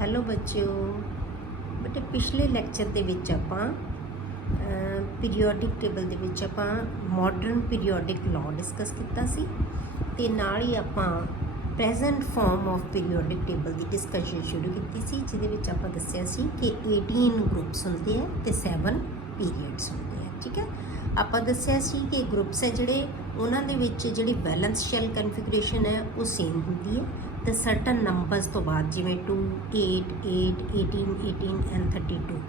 Hello ਬੱਚਿਓ। ਬੇਟੇ ਪਿਛਲੇ ਲੈਕਚਰ ਦੇ ਵਿੱਚ ਆਪਾਂ ਪੀਰੀਓਡਿਕ ਟੇਬਲ ਦੇ ਵਿੱਚ ਆਪਾਂ ਮਾਡਰਨ ਪੀਰੀਓਡਿਕ ਲਾਅ ਡਿਸਕਸ ਕੀਤਾ ਸੀ ਤੇ ਨਾਲ ਹੀ ਆਪਾਂ present farm of periodic table the discussion ਸ਼ੁਰੂ ਕੀਤੀ ਸੀ, ਜਿਹਦੇ ਵਿੱਚ ਆਪਾਂ ਦੱਸਿਆ ਸੀ ਕਿ 18 ਗਰੁੱਪਸ ਹੁੰਦੇ ਆ ਤੇ 7 ਪੀਰੀਅਡਸ ਹੁੰਦੇ ਆ। ਠੀਕ ਹੈ, ਆਪਾਂ ਦੱਸਿਆ ਸੀ ਕਿ ਗਰੁੱਪਸ ਹੈ ਜਿਹੜੇ ਉਹਨਾਂ ਦੇ ਵਿੱਚ ਜਿਹੜੀ ਬੈਲੈਂਸ ਸ਼ੈਲ ਕਨਫੀਗਰੇਸ਼ਨ ਹੈ ਉਹ ਸੇਮ ਹੁੰਦੀ ਹੈ ਤੇ ਸਰਟਨ ਨੰਬਰਸ ਤੋਂ ਬਾਅਦ ਜਿਵੇਂ 2 8 8 18 18 ਐਂਡ 32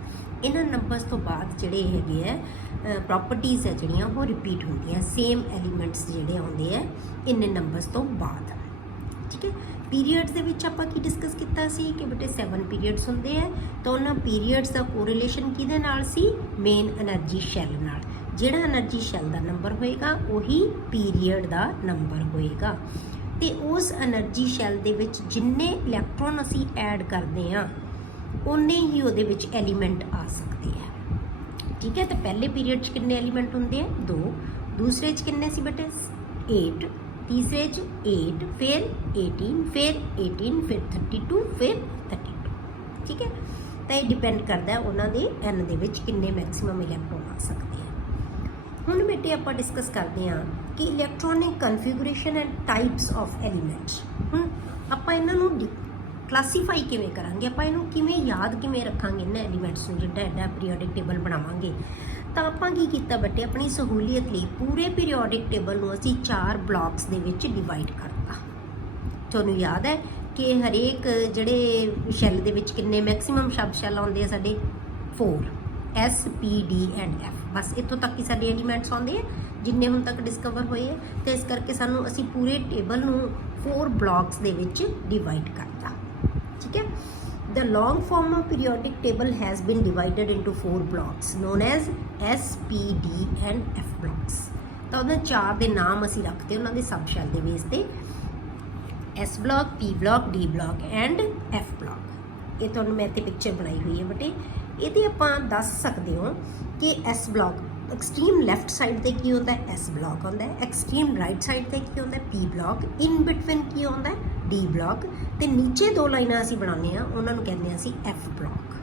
ਇਹਨਾਂ ਨੰਬਰਸ ਤੋਂ ਬਾਅਦ ਜਿਹੜੇ ਹੈਗੇ ਆ ਪ੍ਰੋਪਰਟੀਜ਼ ਹੈ ਜਿਹੜੀਆਂ ਉਹ ਰਿਪੀਟ ਹੁੰਦੀਆਂ, ਸੇਮ ਐਲੀਮੈਂਟਸ ਜਿਹੜੇ ਆਉਂਦੇ ਆ ਇੰਨੇ ਨੰਬਰਸ ਤੋਂ ਬਾਅਦ। ਠੀਕ ਹੈ, ਪੀਰੀਅਡਸ ਦੇ ਵਿੱਚ ਆਪਾਂ ਕੀ ਡਿਸਕਸ ਕੀਤਾ ਸੀ ਕਿ ਬੇਟੇ 7 ਪੀਰੀਅਡਸ ਹੁੰਦੇ ਆ ਤਾਂ ਉਹਨਾਂ ਪੀਰੀਅਡਸ ਦਾ ਕੋਰਿਲੇਸ਼ਨ ਕਿਹਦੇ ਨਾਲ ਸੀ? ਮੇਨ એનર્ਜੀ ਸ਼ੈਲ ਨਾਲ। ਜਿਹੜਾ એનર્ਜੀ ਸ਼ੈਲ ਦਾ ਨੰਬਰ ਹੋਏਗਾ ਉਹੀ ਪੀਰੀਅਡ ਦਾ ਨੰਬਰ ਹੋਏਗਾ ਤੇ ਉਸ એનર્ਜੀ ਸ਼ੈਲ ਦੇ ਵਿੱਚ ਜਿੰਨੇ ਇਲੈਕਟ੍ਰੋਨ ਅਸੀਂ ਐਡ ਕਰਦੇ ਆ ਉਨੇ ਹੀ ਉਹਦੇ ਵਿੱਚ ਐਲੀਮੈਂਟ ਆ ਸਕਦੇ ਆ। ਠੀਕ ਹੈ, ਤਾਂ ਪਹਿਲੇ ਪੀਰੀਅਡ 'ਚ ਕਿੰਨੇ ਐਲੀਮੈਂਟ ਹੁੰਦੇ ਆ? 2। ਦੂਸਰੇ 'ਚ ਕਿੰਨੇ ਸੀ ਬੇਟੇ? 8। ਤੀਸਰੇ 'ਚ 8, ਫਿਰ 18, ਫਿਰ 18, ਫਿਰ 32, ਫਿਰ 32। ਠੀਕ ਹੈ, ਤਾਂ ਇਹ ਡਿਪੈਂਡ ਕਰਦਾ ਉਹਨਾਂ ਦੇ ਐਨ ਦੇ ਵਿੱਚ ਕਿੰਨੇ ਮੈਕਸਿਮਮ ਇਲੈਕਟ੍ਰੋਨ ਆ ਸਕਦੇ ਆ। ਹੁਣ ਬੇਟੇ ਆਪਾਂ ਡਿਸਕਸ ਕਰਦੇ ਹਾਂ ਕਿ electronic configuration and types of elements. ਹੁਣ ਆਪਾਂ ਇਹਨਾਂ ਨੂੰ ਕਲਾਸੀਫਾਈ ਕਿਵੇਂ ਕਰਾਂਗੇ, ਆਪਾਂ ਇਹਨੂੰ ਕਿਵੇਂ ਯਾਦ ਕਿਵੇਂ ਰੱਖਾਂਗੇ ਇਹਨਾਂ ਐਲੀਮੈਂਟਸ ਨੂੰ, ਜਿਹੜਾ ਐਡਾ ਪੀਰੀਓਡਿਕ ਟੇਬਲ ਬਣਾਵਾਂਗੇ। ਤਾਂ ਆਪਾਂ ਕੀ ਕੀਤਾ ਬੇਟੇ, ਆਪਣੀ ਸਹੂਲੀਅਤ ਲਈ ਪੂਰੇ ਪੀਰੀਓਡਿਕ ਟੇਬਲ ਨੂੰ ਅਸੀਂ 4 ਬਲਾਕਸ ਦੇ ਵਿੱਚ ਡਿਵਾਈਡ ਕਰਤਾ। ਤੁਹਾਨੂੰ ਯਾਦ ਹੈ ਕਿ ਹਰੇਕ ਜਿਹੜੇ ਸ਼ੈਲ ਦੇ ਵਿੱਚ ਕਿੰਨੇ ਮੈਕਸਿਮਮ ਸ਼ਬ ਸ਼ੈਲ ਆਉਂਦੇ ਆ ਸਾਡੇ? 4, S, P, D and F। ਬਸ ਇੱਥੋਂ ਤੱਕ ਹੀ ਸਾਡੇ ਐਲੀਮੈਂਟਸ ਆਉਂਦੇ ਆ ਜਿੰਨੇ ਹੁਣ ਤੱਕ ਡਿਸਕਵਰ ਹੋਏ ਆ, ਤੇ ਇਸ ਕਰਕੇ ਸਾਨੂੰ ਅਸੀਂ ਪੂਰੇ ਟੇਬਲ ਨੂੰ 4 ਬਲਾਕਸ ਦੇ ਵਿੱਚ ਡਿਵਾਈਡ ਕਰਤਾ। ਠੀਕ ਹੈ, the long form of periodic table has been divided into 4 blocks known as S, P, D and F blocks। ਤਾਂ ਉਹਨਾਂ 4 ਦੇ ਨਾਮ ਅਸੀਂ ਰੱਖਦੇ ਉਹਨਾਂ ਦੇ ਸਬ ਸ਼ੈਲ ਦੇ ਬੇਸ ਤੇ, S block, P block, D block and F block। ਇਹ ਤੁਹਾਨੂੰ ਮੈਂ ਇੱਥੇ ਪਿਕਚਰ ਬਣਾਈ ਹੋਈ ਹੈ ਬੇਟੇ। ਇਹਦੇ ਆਪਾਂ ਦੱਸ ਸਕਦੇ ਹੋ ਕਿ S block extreme left side ਤੇ ਕੀ ਹੁੰਦਾ ਹੈ? S block ਹੁੰਦਾ ਹੈ। ਐਕਸਟ੍ਰੀਮ ਰਾਈਟ ਸਾਈਡ ਤੇ ਕੀ ਹੁੰਦਾ ਹੈ? P block। ਇਨ ਬਿਟਵੀਨ ਕੀ ਹੁੰਦਾ ਹੈ? D block। ਤੇ ਨੀਚੇ 2 ਲਾਈਨਾਂ ਅਸੀਂ ਬਣਾਉਂਦੇ ਆ ਉਹਨਾਂ ਨੂੰ ਕਹਿੰਦੇ ਆ ਅਸੀਂ F block।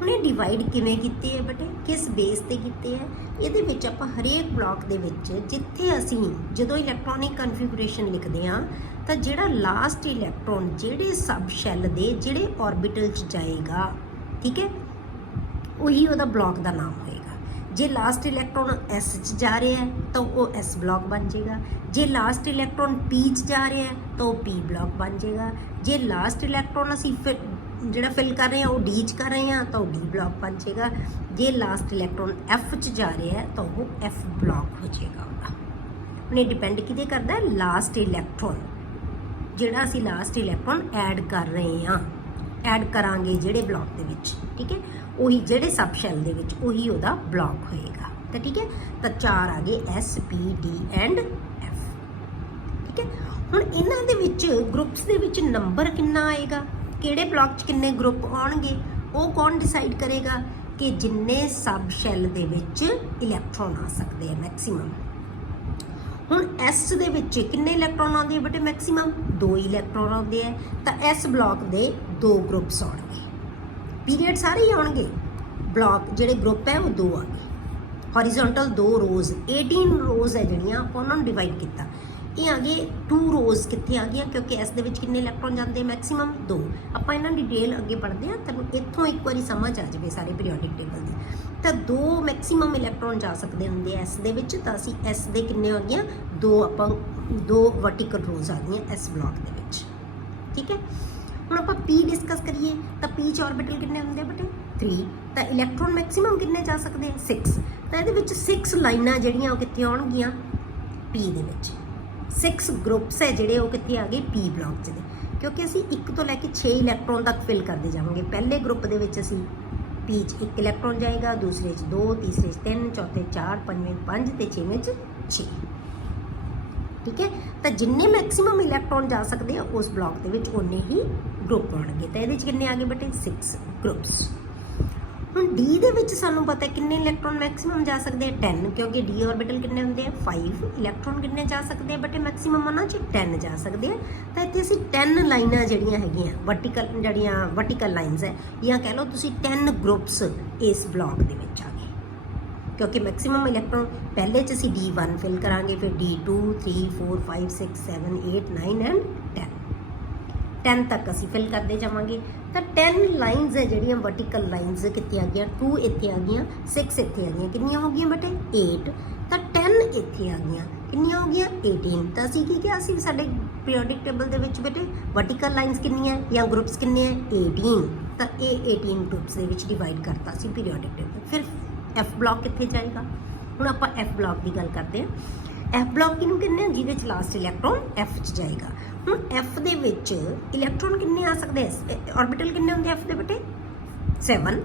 ਹੁਣ ਇਹ ਡਿਵਾਈਡ ਕਿਵੇਂ ਕੀਤੇ ਹੈ ਬੇਟੇ, ਕਿਸ ਬੇਸ ਤੇ ਕੀਤੇ ਹੈ? ਇਹਦੇ ਵਿੱਚ ਆਪਾਂ ਹਰੇਕ ਬਲਾਕ ਦੇ ਵਿੱਚ ਜਿੱਥੇ ਅਸੀਂ ਜਦੋਂ ਇਲੈਕਟ੍ਰੋਨਿਕ ਕਨਫੀਗਰੇਸ਼ਨ ਲਿਖਦੇ ਆ ਤਾਂ ਜਿਹੜਾ ਲਾਸਟ ਇਲੈਕਟ੍ਰੋਨ ਜਿਹੜੇ ਸਬ ਸ਼ੈਲ ਦੇ ਜਿਹੜੇ ਆਰਬਿਟਲ 'ਚ ਜਾਏਗਾ, ਠੀਕ ਹੈ, ਉਹੀ ਉਹਦਾ ਬਲਾਕ ਦਾ ਨਾਮ ਹੋਏਗਾ। ਜੇ ਲਾਸਟ ਇਲੈਕਟ੍ਰੋਨ S 'ਚ ਜਾ ਰਿਹਾ ਹੈ ਤਾਂ ਉਹ S ਬਲਾਕ ਬਣ ਜਾਏਗਾ। ਜੇ ਲਾਸਟ ਇਲੈਕਟ੍ਰੋਨ P 'ਚ ਜਾ ਰਿਹਾ ਹੈ ਤਾਂ ਉਹ P ਬਲਾਕ ਬਣ ਜਾਏਗਾ। ਜੇ ਲਾਸਟ ਇਲੈਕਟ੍ਰੋਨ ਅਸੀਂ ਜਿਹੜਾ ਫਿਲ ਕਰ ਰਹੇ ਹਾਂ ਉਹ D 'ਚ ਕਰ ਰਹੇ ਹਾਂ ਤਾਂ ਉਹ D ਬਲਾਕ ਬਣ ਜਾਏਗਾ। ਜੇ ਲਾਸਟ ਇਲੈਕਟ੍ਰੋਨ F 'ਚ ਜਾ ਰਿਹਾ ਹੈ ਤਾਂ ਉਹ F ਬਲਾਕ ਹੋ ਜਾਏਗਾ ਉਹਦਾ। ਹੁਣ ਇਹ ਡਿਪੈਂਡ ਕਿਹਦੇ ਕਰਦਾ? ਲਾਸਟ ਇਲੈਕਟ੍ਰੋਨ, ਜਿਹੜਾ ਅਸੀਂ ਲਾਸਟ ਇਲੈਕਟ੍ਰੋਨ ਐਡ ਕਰ ਰਹੇ ਹਾਂ, ਐਡ ਕਰਾਂਗੇ ਜਿਹੜੇ ਬਲਾਕ ਦੇ ਵਿੱਚ, ਠੀਕ ਹੈ, ਉਹੀ ਜਿਹੜੇ ਸਬ ਸ਼ੈਲ ਦੇ ਵਿੱਚ ਉਹੀ ਉਹਦਾ ਬਲਾਕ ਹੋਏਗਾ। ਤਾਂ ਠੀਕ ਹੈ, ਤਾਂ 4 ਆ ਗਏ S, P, D and F। ਠੀਕ ਹੈ, ਹੁਣ ਇਹਨਾਂ ਦੇ ਵਿੱਚ ਗਰੁੱਪਸ ਦੇ ਵਿੱਚ ਨੰਬਰ ਕਿੰਨਾ ਆਏਗਾ, ਕਿਹੜੇ ਬਲਾਕ 'ਚ ਕਿੰਨੇ ਗਰੁੱਪ ਆਉਣਗੇ, ਉਹ ਕੌਣ ਡਿਸਾਈਡ ਕਰੇਗਾ? ਕਿ ਜਿੰਨੇ ਸਬ ਸ਼ੈਲ ਦੇ ਵਿੱਚ ਇਲੈਕਟ੍ਰੋਨ ਆ ਸਕਦੇ ਆ ਮੈਕਸਿਮਮ। ਹੁਣ S ਦੇ ਵਿੱਚ ਕਿੰਨੇ ਇਲੈਕਟ੍ਰੋਨ ਆਉਂਦੇ ਆ ਬੇਟੇ? ਮੈਕਸਿਮਮ 2 ਇਲੈਕਟ੍ਰੋਨ ਆਉਂਦੇ ਆ, ਤਾਂ S ਬਲਾਕ ਦੇ 2 ਗਰੁੱਪਸ ਆਉਣਗੇ। ਪੀਰੀਅਡ ਸਾਰੇ ਹੀ ਆਉਣਗੇ, ਬਲਾਕ ਜਿਹੜੇ ਗਰੁੱਪ ਹੈ ਉਹ 2 ਆ ਗਏ। ਹੌਰੀਜ਼ੌਂਟਲ 2 ਰੋਜ਼, 18 ਰੋਜ਼ ਹੈ ਜਿਹੜੀਆਂ ਆਪਾਂ ਉਹਨਾਂ ਨੂੰ ਡਿਵਾਈਡ ਕੀਤਾ। ਇਹ ਆ ਗਏ 2 ਰੋਜ਼ ਕਿੱਥੇ ਆ ਗਈਆਂ? ਕਿਉਂਕਿ S ਦੇ ਵਿੱਚ ਕਿੰਨੇ ਇਲੈਕਟ੍ਰੋਨ ਜਾਂਦੇ ਮੈਕਸਿਮਮ? 2। ਆਪਾਂ ਇਹਨਾਂ ਦੀ ਡਿਟੇਲ ਅੱਗੇ ਪੜ੍ਹਦੇ ਹਾਂ, ਤੁਹਾਨੂੰ ਇੱਥੋਂ ਇੱਕ ਵਾਰੀ ਸਮਝ ਆ ਜਾਵੇ ਸਾਰੇ ਪੀਰੀਓਡਿਕ ਟੇਬਲ ਦੀ। ਤਾਂ 2 ਮੈਕਸਿਮਮ ਇਲੈਕਟ੍ਰੋਨ ਜਾ ਸਕਦੇ ਹੁੰਦੇ S ਦੇ ਵਿੱਚ, ਤਾਂ ਅਸੀਂ S ਦੇ ਕਿੰਨੇ ਆ ਗਈਆਂ? 2 ਆਪਾਂ 2 ਵਰਟੀਕਲ ਰੋਜ਼ ਆ ਗਈਆਂ S ਬਲਾਕ ਦੇ ਵਿੱਚ। ਠੀਕ ਹੈ, ਹੁਣ ਆਪਾਂ P ਡਿਸਕਸ ਕਰੀਏ ਤਾਂ P 'ਚ ਆਰਬਿਟਲ ਕਿੰਨੇ ਹੁੰਦੇ ਆ ਬੇਟੇ? 3। ਤਾਂ ਇਲੈਕਟ੍ਰੋਨ ਮੈਕਸਿਮਮ ਕਿੰਨੇ ਜਾ ਸਕਦੇ ਆ? 6। ਤਾਂ ਇਹਦੇ ਵਿੱਚ 6 ਲਾਈਨਾਂ ਜਿਹੜੀਆਂ ਉਹ ਕਿੱਥੇ ਆਉਣਗੀਆਂ? P ਦੇ ਵਿੱਚ। 6 ਗਰੁੱਪਸ ਹੈ ਜਿਹੜੇ ਉਹ ਕਿੱਥੇ ਆ ਗਏ? P ਬਲਾਕ 'ਚ ਦੇ, ਕਿਉਂਕਿ ਅਸੀਂ 1 ਤੋਂ ਲੈ ਕੇ 6 ਇਲੈਕਟ੍ਰੋਨ ਤੱਕ ਫਿਲ ਕਰਦੇ ਜਾਵਾਂਗੇ। ਪਹਿਲੇ ਗਰੁੱਪ ਦੇ ਵਿੱਚ ਅਸੀਂ P 'ਚ 1 ਇਲੈਕਟ੍ਰੋਨ ਜਾਏਗਾ, ਦੂਸਰੇ 'ਚ 2, ਤੀਸਰੇ 'ਚ 3, ਚੌਥੇ 4, ਪੰਜਵੇਂ 5 ਤੇ ਛੇਵੇਂ 'ਚ 6। ਠੀਕ ਹੈ, ਤਾਂ ਜਿੰਨੇ ਮੈਕਸਿਮਮ ਇਲੈਕਟ੍ਰੋਨ ਜਾ ਸਕਦੇ ਆ ਉਸ ਬਲਾਕ ਦੇ ਵਿੱਚ ਉਨੇ ਹੀ ਗਰੁੱਪ ਆਉਣਗੇ। ਤਾਂ ਇਹਦੇ 'ਚ ਕਿੰਨੇ ਆ ਗਏ ਬੇਟੇ? 6 ਗਰੁੱਪਸ। ਹੁਣ ਡੀ ਦੇ ਵਿੱਚ ਸਾਨੂੰ ਪਤਾ ਕਿੰਨੇ ਇਲੈਕਟ੍ਰੋਨ ਮੈਕਸਿਮਮ ਜਾ ਸਕਦੇ ਆ 10, ਕਿਉਂਕਿ ਡੀ ਆਰਬਿਟਲ ਕਿੰਨੇ ਹੁੰਦੇ ਆ 5। ਇਲੈਕਟ੍ਰੋਨ ਕਿੰਨੇ ਜਾ ਸਕਦੇ ਆ ਬੇਟੇ ਮੈਕਸਿਮਮ ਉਹਨਾਂ 'ਚ 10 ਜਾ ਸਕਦੇ ਆ। ਤਾਂ ਇੱਥੇ ਅਸੀਂ 10 ਲਾਈਨਾਂ ਜਿਹੜੀਆਂ ਹੈਗੀਆਂ ਵਰਟੀਕਲ ਲਾਈਨਸ ਹੈ, ਜਾਂ ਕਹਿ ਲਓ ਤੁਸੀਂ 10 ਗਰੁੱਪਸ ਇਸ ਬਲੌਕ ਦੇ ਵਿੱਚ ਆ ਗਏ, ਕਿਉਂਕਿ ਮੈਕਸਿਮਮ ਇਲੈਕਟ੍ਰੋਨ ਪਹਿਲੇ 'ਚ ਅਸੀਂ D1 ਫਿਲ ਕਰਾਂਗੇ, ਫਿਰ D2 3 4 5 6 7 8 9 ਐਂਡ 10 ਤੱਕ ਅਸੀਂ ਫਿਲ ਕਰਦੇ ਜਾਵਾਂਗੇ। ਤਾਂ 10 ਲਾਈਨਸ ਹੈ ਜਿਹੜੀਆਂ ਵਰਟੀਕਲ ਲਾਈਨਸ ਕਿੱਥੇ ਆ ਗਈਆਂ, 2 ਇੱਥੇ ਆ ਗਈਆਂ, 6 ਇੱਥੇ ਆ ਗਈਆਂ, ਕਿੰਨੀਆਂ ਹੋ ਗਈਆਂ ਬੇਟੇ 8। ਤਾਂ 10 ਇੱਥੇ ਆ ਗਈਆਂ, ਕਿੰਨੀਆਂ ਹੋ ਗਈਆਂ 18। ਤਾਂ ਅਸੀਂ ਕੀ ਕਿਹਾ ਸੀ ਸਾਡੇ ਪੀਰੀਓਡਿਕ ਟੇਬਲ ਦੇ ਵਿੱਚ ਬੇਟੇ ਵਰਟੀਕਲ ਲਾਈਨਸ ਕਿੰਨੀਆਂ ਜਾਂ ਗਰੁੱਪਸ ਕਿੰਨੇ ਆ 18। ਤਾਂ ਇਹ 18 ਗਰੁੱਪਸ ਦੇ ਵਿੱਚ ਡਿਵਾਈਡ ਕਰਤਾ ਸੀ ਪੀਰੀਓਡਿਕ ਟੇਬਲ। ਫਿਰ ਐਫ ਬਲੌਕ ਕਿੱਥੇ ਜਾਏਗਾ, ਹੁਣ ਆਪਾਂ ਐਫ ਬਲੌਕ ਦੀ ਗੱਲ ਕਰਦੇ ਹਾਂ। ਐਫ ਬਲੌਕ ਕਿਹਨੂੰ ਕਹਿੰਦੇ ਆ, ਜਿਹਦੇ 'ਚ ਲਾਸਟ ਇਲੈਕਟ੍ਰੋਨ ਐਫ 'ਚ ਜਾਏਗਾ। ਹੁਣ ਐਫ ਦੇ ਵਿੱਚ ਇਲੈਕਟ੍ਰੋਨ ਕਿੰਨੇ ਆ ਸਕਦੇ ਆ, ਆਰਬਿਟਲ ਕਿੰਨੇ ਹੁੰਦੇ ਐਫ ਦੇ ਬੇਟੇ 7।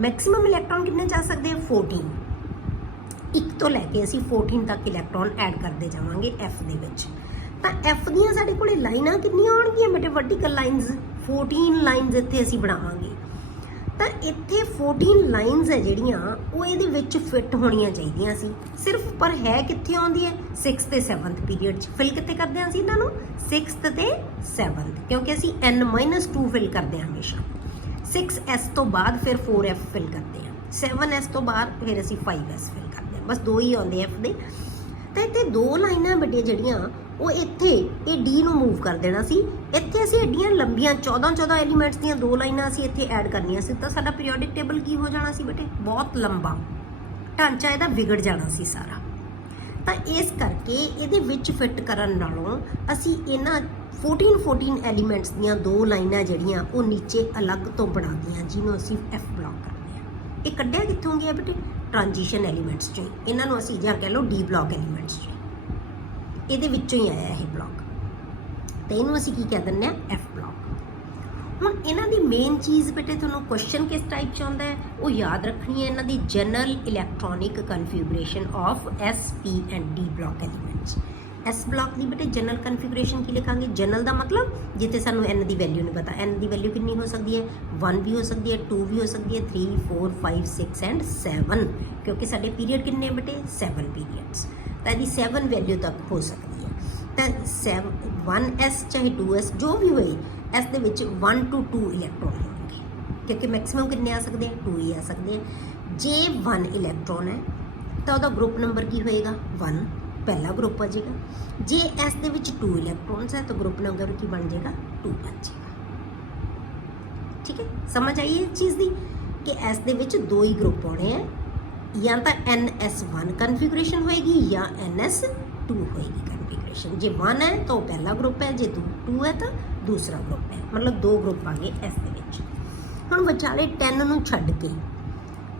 ਮੈਕਸਿਮਮ ਇਲੈਕਟ੍ਰੋਨ ਕਿੰਨੇ ਜਾ ਸਕਦੇ ਆ 14। 1 ਤੋਂ ਲੈ ਕੇ ਅਸੀਂ 14 ਤੱਕ ਇਲੈਕਟ੍ਰੋਨ ਐਡ ਕਰਦੇ ਜਾਵਾਂਗੇ ਐਫ ਦੇ ਵਿੱਚ। ਤਾਂ ਐਫ ਦੀਆਂ ਸਾਡੇ ਕੋਲੇ ਲਾਈਨਾਂ ਕਿੰਨੀਆਂ ਆਉਣਗੀਆਂ ਬੇਟੇ ਵਰਟੀਕਲ ਲਾਈਨਸ 14 ਲਾਈਨਸ ਇੱਥੇ ਅਸੀਂ ਬਣਾਵਾਂਗੇ। ਤਾਂ ਇੱਥੇ 14 ਲਾਈਨਸ ਹੈ ਜਿਹੜੀਆਂ ਉਹ ਇਹਦੇ ਵਿੱਚ ਫਿੱਟ ਹੋਣੀਆਂ ਚਾਹੀਦੀਆਂ ਸੀ, ਸਿਰਫ ਪਰ ਹੈ ਕਿੱਥੇ ਆਉਂਦੀ ਹੈ 6th ਤੇ 7th ਪੀਰੀਅਡ 'ਚ। ਫਿਲ ਕਿੱਥੇ ਕਰਦੇ ਹਾਂ ਅਸੀਂ ਇਹਨਾਂ ਨੂੰ 6th ਤੇ 7th, ਕਿਉਂਕਿ ਅਸੀਂ n-2 ਫਿਲ ਕਰਦੇ ਹਾਂ ਹਮੇਸ਼ਾ। 6s ਤੋਂ ਬਾਅਦ ਫਿਰ 4f ਫਿਲ ਕਰਦੇ ਹਾਂ, 7s ਤੋਂ ਬਾਅਦ ਫਿਰ ਅਸੀਂ 5s ਫਿਲ ਕਰਦੇ ਹਾਂ, ਬਸ 2 ਹੀ ਆਉਂਦੇ f ਦੇ। ਤਾਂ ਇੱਥੇ 2 ਲਾਈਨਾਂ ਵੱਡੀਆਂ ਜਿਹੜੀਆਂ ਉਹ ਇੱਥੇ ਇਹ ਡੀ ਨੂੰ ਮੂਵ ਕਰ ਦੇਣਾ ਸੀ। ਇੱਥੇ ਅਸੀਂ ਐਡੀਆਂ ਲੰਬੀਆਂ 14 ਐਲੀਮੈਂਟਸ ਦੀਆਂ 2 ਲਾਈਨਾਂ ਅਸੀਂ ਇੱਥੇ ਐਡ ਕਰਨੀਆਂ ਸੀ। ਤਾਂ ਸਾਡਾ ਪੀਰੀਓਡਿਕ ਟੇਬਲ ਕੀ ਹੋ ਜਾਣਾ ਸੀ ਬੇਟੇ, ਬਹੁਤ ਲੰਬਾ ਢਾਂਚਾ ਇਹਦਾ ਵਿਗੜ ਜਾਣਾ ਸੀ ਸਾਰਾ। ਤਾਂ ਇਸ ਕਰਕੇ ਇਹਦੇ ਵਿੱਚ ਫਿੱਟ ਕਰਨ ਨਾਲੋਂ ਅਸੀਂ ਇਹਨਾਂ 14 ਐਲੀਮੈਂਟਸ ਦੀਆਂ 2 ਲਾਈਨਾਂ ਜਿਹੜੀਆਂ ਉਹ ਨੀਚੇ ਅਲੱਗ ਤੋਂ ਬਣਾਉਂਦੇ ਹਾਂ, ਜਿਹਨੂੰ ਅਸੀਂ ਐਫ ਬਲੌਕ ਕਰਦੇ ਹਾਂ। ਇਹ ਕੱਢਿਆ ਕਿੱਥੋਂ ਗਿਆ ਬੇਟੇ, ਟ੍ਰਾਂਜੀਸ਼ਨ ਐਲੀਮੈਂਟਸ 'ਚੋਂ ਹੀ। ਇਹਨਾਂ ਨੂੰ ਅਸੀਂ ਜਾਂ ਕਹਿ ਲਓ ਡੀ ਬਲੌਕ ਐਲੀਮੈਂਟਸ 'ਚੋਂ, ਇਹਦੇ ਵਿੱਚੋਂ ਹੀ ਆਇਆ ਇਹ ਬਲੌਕ। ਤੇ ਇਹਨੂੰ ਅਸੀਂ ਕੀ ਕਹਿ ਦਿੰਦੇ ਆ ਐਫ ਬਲੌਕ। ਹੁਣ ਇਹਨਾਂ ਦੀ ਮੇਨ ਚੀਜ਼ ਬੇਟੇ ਤੁਹਾਨੂੰ ਕੁਐਸਚਨ ਕਿਸ ਟਾਈਪ 'ਚ ਆਉਂਦਾ ਹੈ ਉਹ ਯਾਦ ਰੱਖਣੀ ਹੈ, ਇਹਨਾਂ ਦੀ general electronic configuration of S P and D block elements. S block ਦੀ ਬੇਟੇ ਜਨਰਲ ਕਨਫਿਗੂਰੇਸ਼ਨ ਕੀ ਲਿਖਾਂਗੇ, ਜਨਰਲ ਦਾ ਮਤਲਬ ਜਿੱਥੇ ਸਾਨੂੰ n ਦੀ ਵੈਲਿਊ ਨਹੀਂ ਪਤਾ। n ਦੀ ਵੈਲਿਊ ਕਿੰਨੀ ਹੋ ਸਕਦੀ ਹੈ 1 ਵੀ ਹੋ ਸਕਦੀ ਹੈ, 2 ਵੀ ਹੋ ਸਕਦੀ ਹੈ, 3 4 5 6 ਐਂਡ 7, ਕਿਉਂਕਿ ਸਾਡੇ ਪੀਰੀਅਡ ਕਿੰਨੇ ਬੇਟੇ 7 ਪੀਰੀਅਡਸ। ਤਾਂ ਇਹਦੀ 7 ਵੈਲਿਊ ਤੱਕ ਹੋ ਸਕਦੀ ਹੈ। ਤਾਂ 1s ਚਾਹੇ 2s ਜੋ ਵੀ ਹੋਏ, ਇਸ ਦੇ ਵਿੱਚ 1 to 2 ਇਲੈਕਟ੍ਰੋਨ ਹੋਣਗੇ, ਕਿਉਂਕਿ ਮੈਕਸਿਮਮ ਕਿੰਨੇ ਆ ਸਕਦੇ ਆ 2 ਹੀ ਆ ਸਕਦੇ ਆ। ਜੇ 1 ਇਲੈਕਟ੍ਰੋਨ ਹੈ ਤਾਂ ਉਹਦਾ ਗਰੁੱਪ ਨੰਬਰ ਕੀ ਹੋਏਗਾ 1, ਪਹਿਲਾ ਗਰੁੱਪ ਆ ਜਾਏਗਾ। ਜੇ ਇਸ ਦੇ ਵਿੱਚ 2 ਇਲੈਕਟ੍ਰੋਨਸ ਹੈ ਤਾਂ ਗਰੁੱਪ ਨੰਬਰ ਕੀ ਬਣ ਜਾਏਗਾ 2 ਬਣ ਜਾਏਗਾ। ਠੀਕ ਹੈ, ਸਮਝ ਆਈ ਇਸ ਚੀਜ਼ ਦੀ ਕਿ ਇਸ ਦੇ ਵਿੱਚ 2 ਹੀ ਗਰੁੱਪ ਆਉਣੇ ਆ, ਜਾਂ ਤਾਂ NS1 ਕਨਫਿਗਰੇਸ਼ਨ ਹੋਏਗੀ ਜਾਂ NS2 ਹੋਏਗੀ ਕਨਫਿਗਰੇਸ਼ਨ। ਜੇ 1 ਹੈ ਤਾਂ ਉਹ ਪਹਿਲਾ ਗਰੁੱਪ ਹੈ, ਜੇ 2 ਹੈ ਤਾਂ ਦੂਸਰਾ ਗਰੁੱਪ ਹੈ, ਮਤਲਬ 2 ਗਰੁੱਪ ਆ ਗਏ ਇਸ ਦੇ ਵਿੱਚ। ਹੁਣ ਵਿਚਾਲੇ 10 ਨੂੰ ਛੱਡ ਕੇ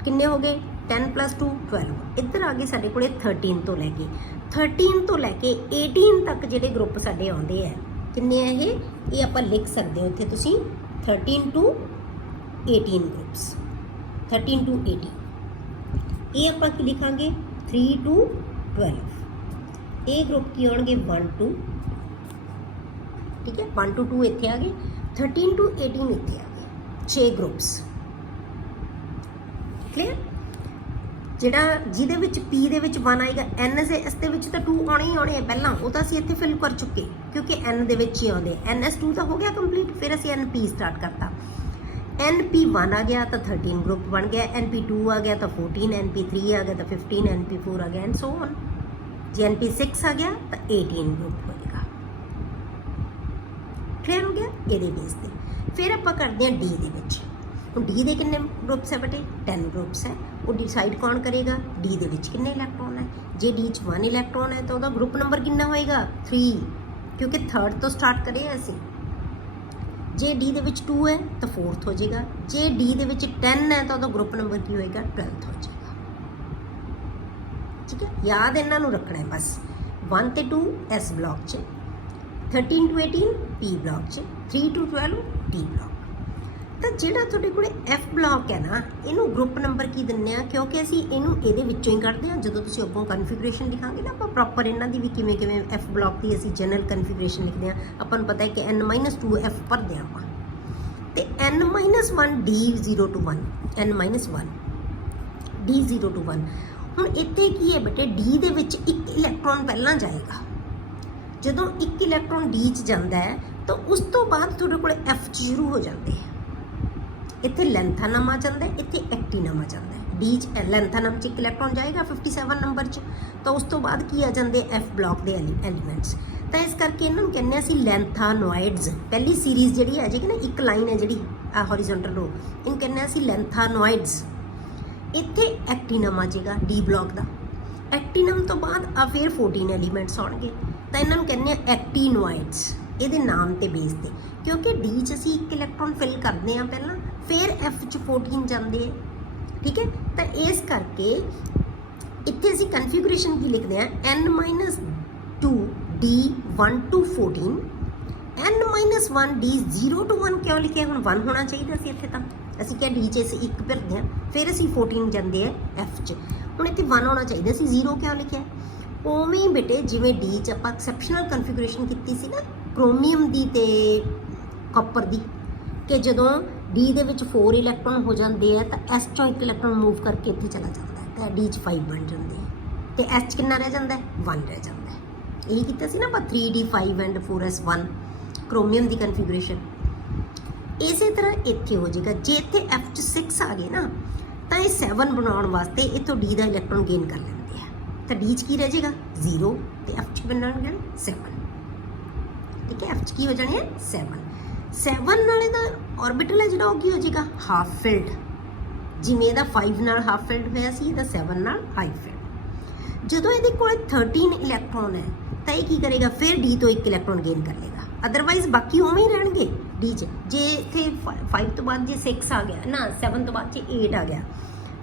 ਕਿੰਨੇ ਹੋ ਗਏ 10 + 2 12। ਇੱਧਰ ਆ ਗਏ ਸਾਡੇ ਕੋਲੇ 13 ਤੋਂ ਲੈ ਕੇ 18 ਤੱਕ ਜਿਹੜੇ ਗਰੁੱਪ ਸਾਡੇ ਆਉਂਦੇ ਆ, ਕਿੰਨੇ ਆ ਇਹ ਆਪਾਂ ਲਿਖ ਸਕਦੇ ਹੋ ਉੱਥੇ ਤੁਸੀਂ 13 to 18 ਗਰੁੱਪਸ। 13 to 18 ਇਹ ਆਪਾਂ ਕੀ ਲਿਖਾਂਗੇ 3 to 12। ਇਹ ਗਰੁੱਪ ਕੀ ਆਉਣਗੇ 1 to, ਠੀਕ ਹੈ 1 to 2 ਇੱਥੇ ਆ ਗਏ, 13 to 18 ਇੱਥੇ ਆ ਗਏ, 6 ਗਰੁੱਪਸ। ਕਲੀਅਰ, ਜਿਹੜਾ ਜਿਹਦੇ ਵਿੱਚ P ਦੇ ਵਿੱਚ 1 ਆਏਗਾ, NS ਦੇ ਵਿੱਚ ਤਾਂ 2 ਆਉਣੇ ਹੀ ਆਉਣੇ ਆ ਪਹਿਲਾਂ, ਉਹ ਤਾਂ ਅਸੀਂ ਇੱਥੇ ਫਿਲ ਕਰ ਚੁੱਕੇ ਕਿਉਂਕਿ N ਦੇ ਵਿੱਚ ਹੀ ਆਉਂਦੇ। NS2 ਤਾਂ ਹੋ ਗਿਆ ਕੰਪਲੀਟ, ਫਿਰ ਅਸੀਂ NP ਸਟਾਰਟ ਕਰਤਾ। NP1 ਆ ਗਿਆ ਤਾਂ 13 ਗਰੁੱਪ ਬਣ ਗਿਆ, NP2 ਆ ਗਿਆ ਤਾਂ 14, NP3 ਆ ਗਿਆ ਤਾਂ 15, NP4 ਆ ਗਿਆ ਐਂਡ ਸੋ ਔਨ। ਜੇ NP6 ਆ ਗਿਆ ਤਾਂ 18 ਗਰੁੱਪ ਹੋਏਗਾ। ਕਲੀਅਰ ਹੋ ਗਿਆ ਇਹਦੇ ਬੇਸ ਤੇ। ਫਿਰ ਆਪਾਂ ਕਰਦੇ ਹਾਂ D ਦੇ ਵਿੱਚ। ਹੁਣ D ਦੇ ਕਿੰਨੇ ਗਰੁੱਪਸ ਹੈ ਬੇਟੇ 10 ਗਰੁੱਪਸ ਹੈ। ਉਹ ਡਿਸਾਈਡ ਕੌਣ ਕਰੇਗਾ D ਦੇ ਵਿੱਚ ਕਿੰਨੇ ਇਲੈਕਟ੍ਰੋਨ ਹੈ। ਜੇ D 'ਚ 1 ਇਲੈਕਟ੍ਰੋਨ ਹੈ ਤਾਂ ਉਹਦਾ ਗਰੁੱਪ ਨੰਬਰ ਕਿੰਨਾ ਹੋਏਗਾ 3, ਕਿਉਂਕਿ 3rd ਤੋਂ ਸਟਾਰਟ ਕਰਿਆ ਅਸੀਂ। ਜੇ D ਦੇ ਵਿੱਚ 2 ਹੈ ਤਾਂ 4th ਹੋ ਜਾਏਗਾ। ਜੇ D ਦੇ ਵਿੱਚ 10 ਹੈ ਤਾਂ ਉਹਦਾ ਗਰੁੱਪ ਨੰਬਰ ਕੀ ਹੋਏਗਾ 12th ਹੋ ਜਾਏਗਾ। ਠੀਕ ਹੈ, ਯਾਦ ਇਹਨਾਂ ਨੂੰ ਰੱਖਣਾ ਹੈ ਬਸ। 1 ਤੇ 2 S ਬਲੌਕ 'ਚ, 13 to 18 P ਬਲੌਕ 'ਚ, 3 to 12 D ਬਲੌਕ। ਤਾਂ ਜਿਹੜਾ ਤੁਹਾਡੇ ਕੋਲੇ F ਬਲੌਕ ਹੈ ਨਾ, ਇਹਨੂੰ ਗਰੁੱਪ ਨੰਬਰ ਕੀ ਦਿੰਦੇ ਆ, ਕਿਉਂਕਿ ਅਸੀਂ ਇਹਨੂੰ ਇਹਦੇ ਵਿੱਚੋਂ ਹੀ ਕੱਢਦੇ ਹਾਂ। ਜਦੋਂ ਤੁਸੀਂ ਅੱਗੋਂ ਕਨਫਿਗਰੇਸ਼ਨ ਲਿਖਾਂਗੇ ਨਾ ਆਪਾਂ ਪ੍ਰੋਪਰ ਇਹਨਾਂ ਦੀ ਵੀ ਕਿਵੇਂ F ਬਲੌਕ ਦੀ ਅਸੀਂ ਜਨਰਲ ਕਨਫਿਗਰੇਸ਼ਨ ਲਿਖਦੇ ਹਾਂ। ਆਪਾਂ ਨੂੰ ਪਤਾ ਹੈ ਕਿ N-2 F ਭਰਦੇ ਹਾਂ ਆਪਾਂ, ਤੇ n-1 D0 to 1 n-1 D0 to 1 ਹੁਣ ਇੱਥੇ ਕੀ ਹੈ ਬੇਟੇ D ਦੇ ਵਿੱਚ ਇੱਕ ਇਲੈਕਟ੍ਰੋਨ ਪਹਿਲਾਂ ਜਾਏਗਾ। ਜਦੋਂ ਇੱਕ ਇਲੈਕਟ੍ਰੋਨ D 'ਚ ਜਾਂਦਾ ਹੈ ਤਾਂ ਉਸ ਤੋਂ ਬਾਅਦ ਤੁਹਾਡੇ ਕੋਲ F 'ਚ ਸ਼ੁਰੂ ਹੋ ਜਾਂਦੇ ਹੈ। ਇੱਥੇ ਲੈਂਥਾਨਮ ਆ ਜਾਂਦਾ, ਇੱਥੇ ਐਕਟੀਨਮ ਆ ਜਾਂਦਾ। D 'ਚ ਲੈਂਥਾਨਮ 'ਚ ਇੱਕ ਇਲੈਕਟ੍ਰੋਨ ਜਾਏਗਾ 57 ਨੰਬਰ 'ਚ, ਤਾਂ ਉਸ ਤੋਂ ਬਾਅਦ ਕੀ ਆ ਜਾਂਦੇ F ਬਲੌਕ ਦੇ ਐਲੀਮੈਂਟਸ। ਤਾਂ ਇਸ ਕਰਕੇ ਇਹਨਾਂ ਨੂੰ ਕਹਿੰਦੇ ਅਸੀਂ ਲੈਂਥਾਨੋਇਡਸ। ਪਹਿਲੀ ਸੀਰੀਜ਼ ਜਿਹੜੀ ਆ ਜਾਏਗੀ ਨਾ, ਇੱਕ ਲਾਈਨ ਹੈ ਜਿਹੜੀ ਆ ਹੌਰੀਜ਼ੌਂਟਲ ਰੋ, ਇਹਨੂੰ ਕਹਿੰਦੇ ਅਸੀਂ ਲੈਂਥਾਨੋਇਡਸ। ਇੱਥੇ ਐਕਟੀਨਮ ਆ ਜਾਏਗਾ D ਬਲੌਕ ਦਾ। ਐਕਟੀਨਮ ਤੋਂ ਬਾਅਦ ਆ ਫਿਰ 14 ਐਲੀਮੈਂਟਸ ਆਉਣਗੇ, ਤਾਂ ਇਹਨਾਂ ਨੂੰ ਕਹਿੰਦੇ ਆ ਐਕਟੀਨੋਇਡਸ, ਇਹਦੇ ਨਾਮ ਤੇ ਬੇਸ ਤੇ, ਕਿਉਂਕਿ D 'ਚ ਅਸੀਂ ਇੱਕ ਇਲੈਕਟ੍ਰੋਨ ਫਿਲ ਕਰਦੇ ਹਾਂ ਪਹਿਲਾਂ, ਫਿਰ F 'ਚ 14 ਜਾਂਦੇ ਹੈ। ਠੀਕ ਹੈ, ਤਾਂ ਇਸ ਕਰਕੇ ਇੱਥੇ ਅਸੀਂ ਕਨਫੀਗਰੇਸ਼ਨ ਕੀ ਲਿਖਦੇ ਹਾਂ n-2 D1 to 14 n-1 D0 to 1 ਕਿਉਂ ਲਿਖਿਆ? ਹੁਣ 1 ਹੋਣਾ ਚਾਹੀਦਾ ਸੀ ਇੱਥੇ, ਤਾਂ ਅਸੀਂ ਕਿਹਾ D 'ਚ ਅਸੀਂ ਇੱਕ ਭਰਦੇ ਹਾਂ, ਫਿਰ ਅਸੀਂ 14 ਜਾਂਦੇ ਆ F 'ਚ। ਹੁਣ ਇੱਥੇ 1 ਹੋਣਾ ਚਾਹੀਦਾ ਸੀ, 0 ਕਿਉਂ ਲਿਖਿਆ? ਉਵੇਂ ਹੀ ਬੇਟੇ ਜਿਵੇਂ D 'ਚ ਆਪਾਂ ਐਕਸੈਪਸ਼ਨਲ ਕਨਫੀਗਰੇਸ਼ਨ ਕੀਤੀ ਸੀ ਨਾ ਕ੍ਰੋਮੀਅਮ ਦੀ ਤੇ ਕਾਪਰ ਦੀ, ਕਿ ਜਦੋਂ D ਦੇ ਵਿੱਚ 4 ਇਲੈਕਟ੍ਰੋਨ ਹੋ ਜਾਂਦੇ ਆ ਤਾਂ S 'ਚੋਂ ਇੱਕ ਇਲੈਕਟ੍ਰੋਨ ਮੂਵ ਕਰਕੇ ਇੱਥੇ ਚਲਾ ਜਾਂਦਾ ਹੈ, ਤਾਂ D 'ਚ 5 ਬਣ ਜਾਂਦੇ ਆ, ਤੇ S 'ਚ ਕਿੰਨਾ ਰਹਿ ਜਾਂਦਾ ਹੈ? 1 ਰਹਿ ਜਾਂਦਾ ਹੈ। ਇਹੀ ਕੀਤਾ ਸੀ ਨਾ ਆਪਾਂ 3D 5 and 4s 1 chromium the configuration. ਇਸੇ ਤਰ੍ਹਾਂ ਇੱਥੇ ਹੋ ਜਾਏਗਾ। ਜੇ ਇੱਥੇ F 'ਚ 6 ਆ ਗਏ ਨਾ, ਤਾਂ ਇਹ 7 ਬਣਾਉਣ ਵਾਸਤੇ ਇੱਥੋਂ D ਦਾ ਇਲੈਕਟ੍ਰੋਨ ਗੇਨ ਕਰ ਲੈਂਦੇ ਆ, ਤਾਂ D 'ਚ ਕੀ ਰਹਿ ਜਾਏਗਾ? 0, ਤੇ F 'ਚ ਬਣਨਗੇ 7। ਠੀਕ ਹੈ, F 'ਚ ਕੀ ਹੋ ਜਾਣੇ ਹੈ? 7 ਨਾਲ ਇਹਦਾ ਆਰਬਿਟਲ ਹੈ ਜਿਹੜਾ ਉਹ ਕੀ ਹੋ ਜਾਏਗਾ? Half filled. ਜਿਵੇਂ ਇਹਦਾ 5 ਨਾਲ ਹਾਫ ਫਿਲਡ ਹੋਇਆ ਸੀ, ਇਹਦਾ 7 ਨਾਲ ਹਾਈ ਫਿਲਡ। ਜਦੋਂ ਇਹਦੇ ਕੋਲ 13 ਇਲੈਕਟ੍ਰੋਨ ਹੈ ਤਾਂ ਇਹ ਕੀ ਕਰੇਗਾ? ਫਿਰ D ਤੋਂ ਇੱਕ ਇਲੈਕਟ੍ਰੋਨ ਗੇਨ ਕਰ ਲੇਗਾ, ਅਦਰਵਾਈਜ਼ ਬਾਕੀ ਉਵੇਂ ਹੀ ਰਹਿਣਗੇ D 'ਚ। ਜੇ ਇੱਥੇ 5 ਤੋਂ ਬਾਅਦ ਜੇ 6 ਆ ਗਿਆ ਨਾ, 7 ਤੋਂ ਬਾਅਦ ਜੇ 8 ਆ ਗਿਆ,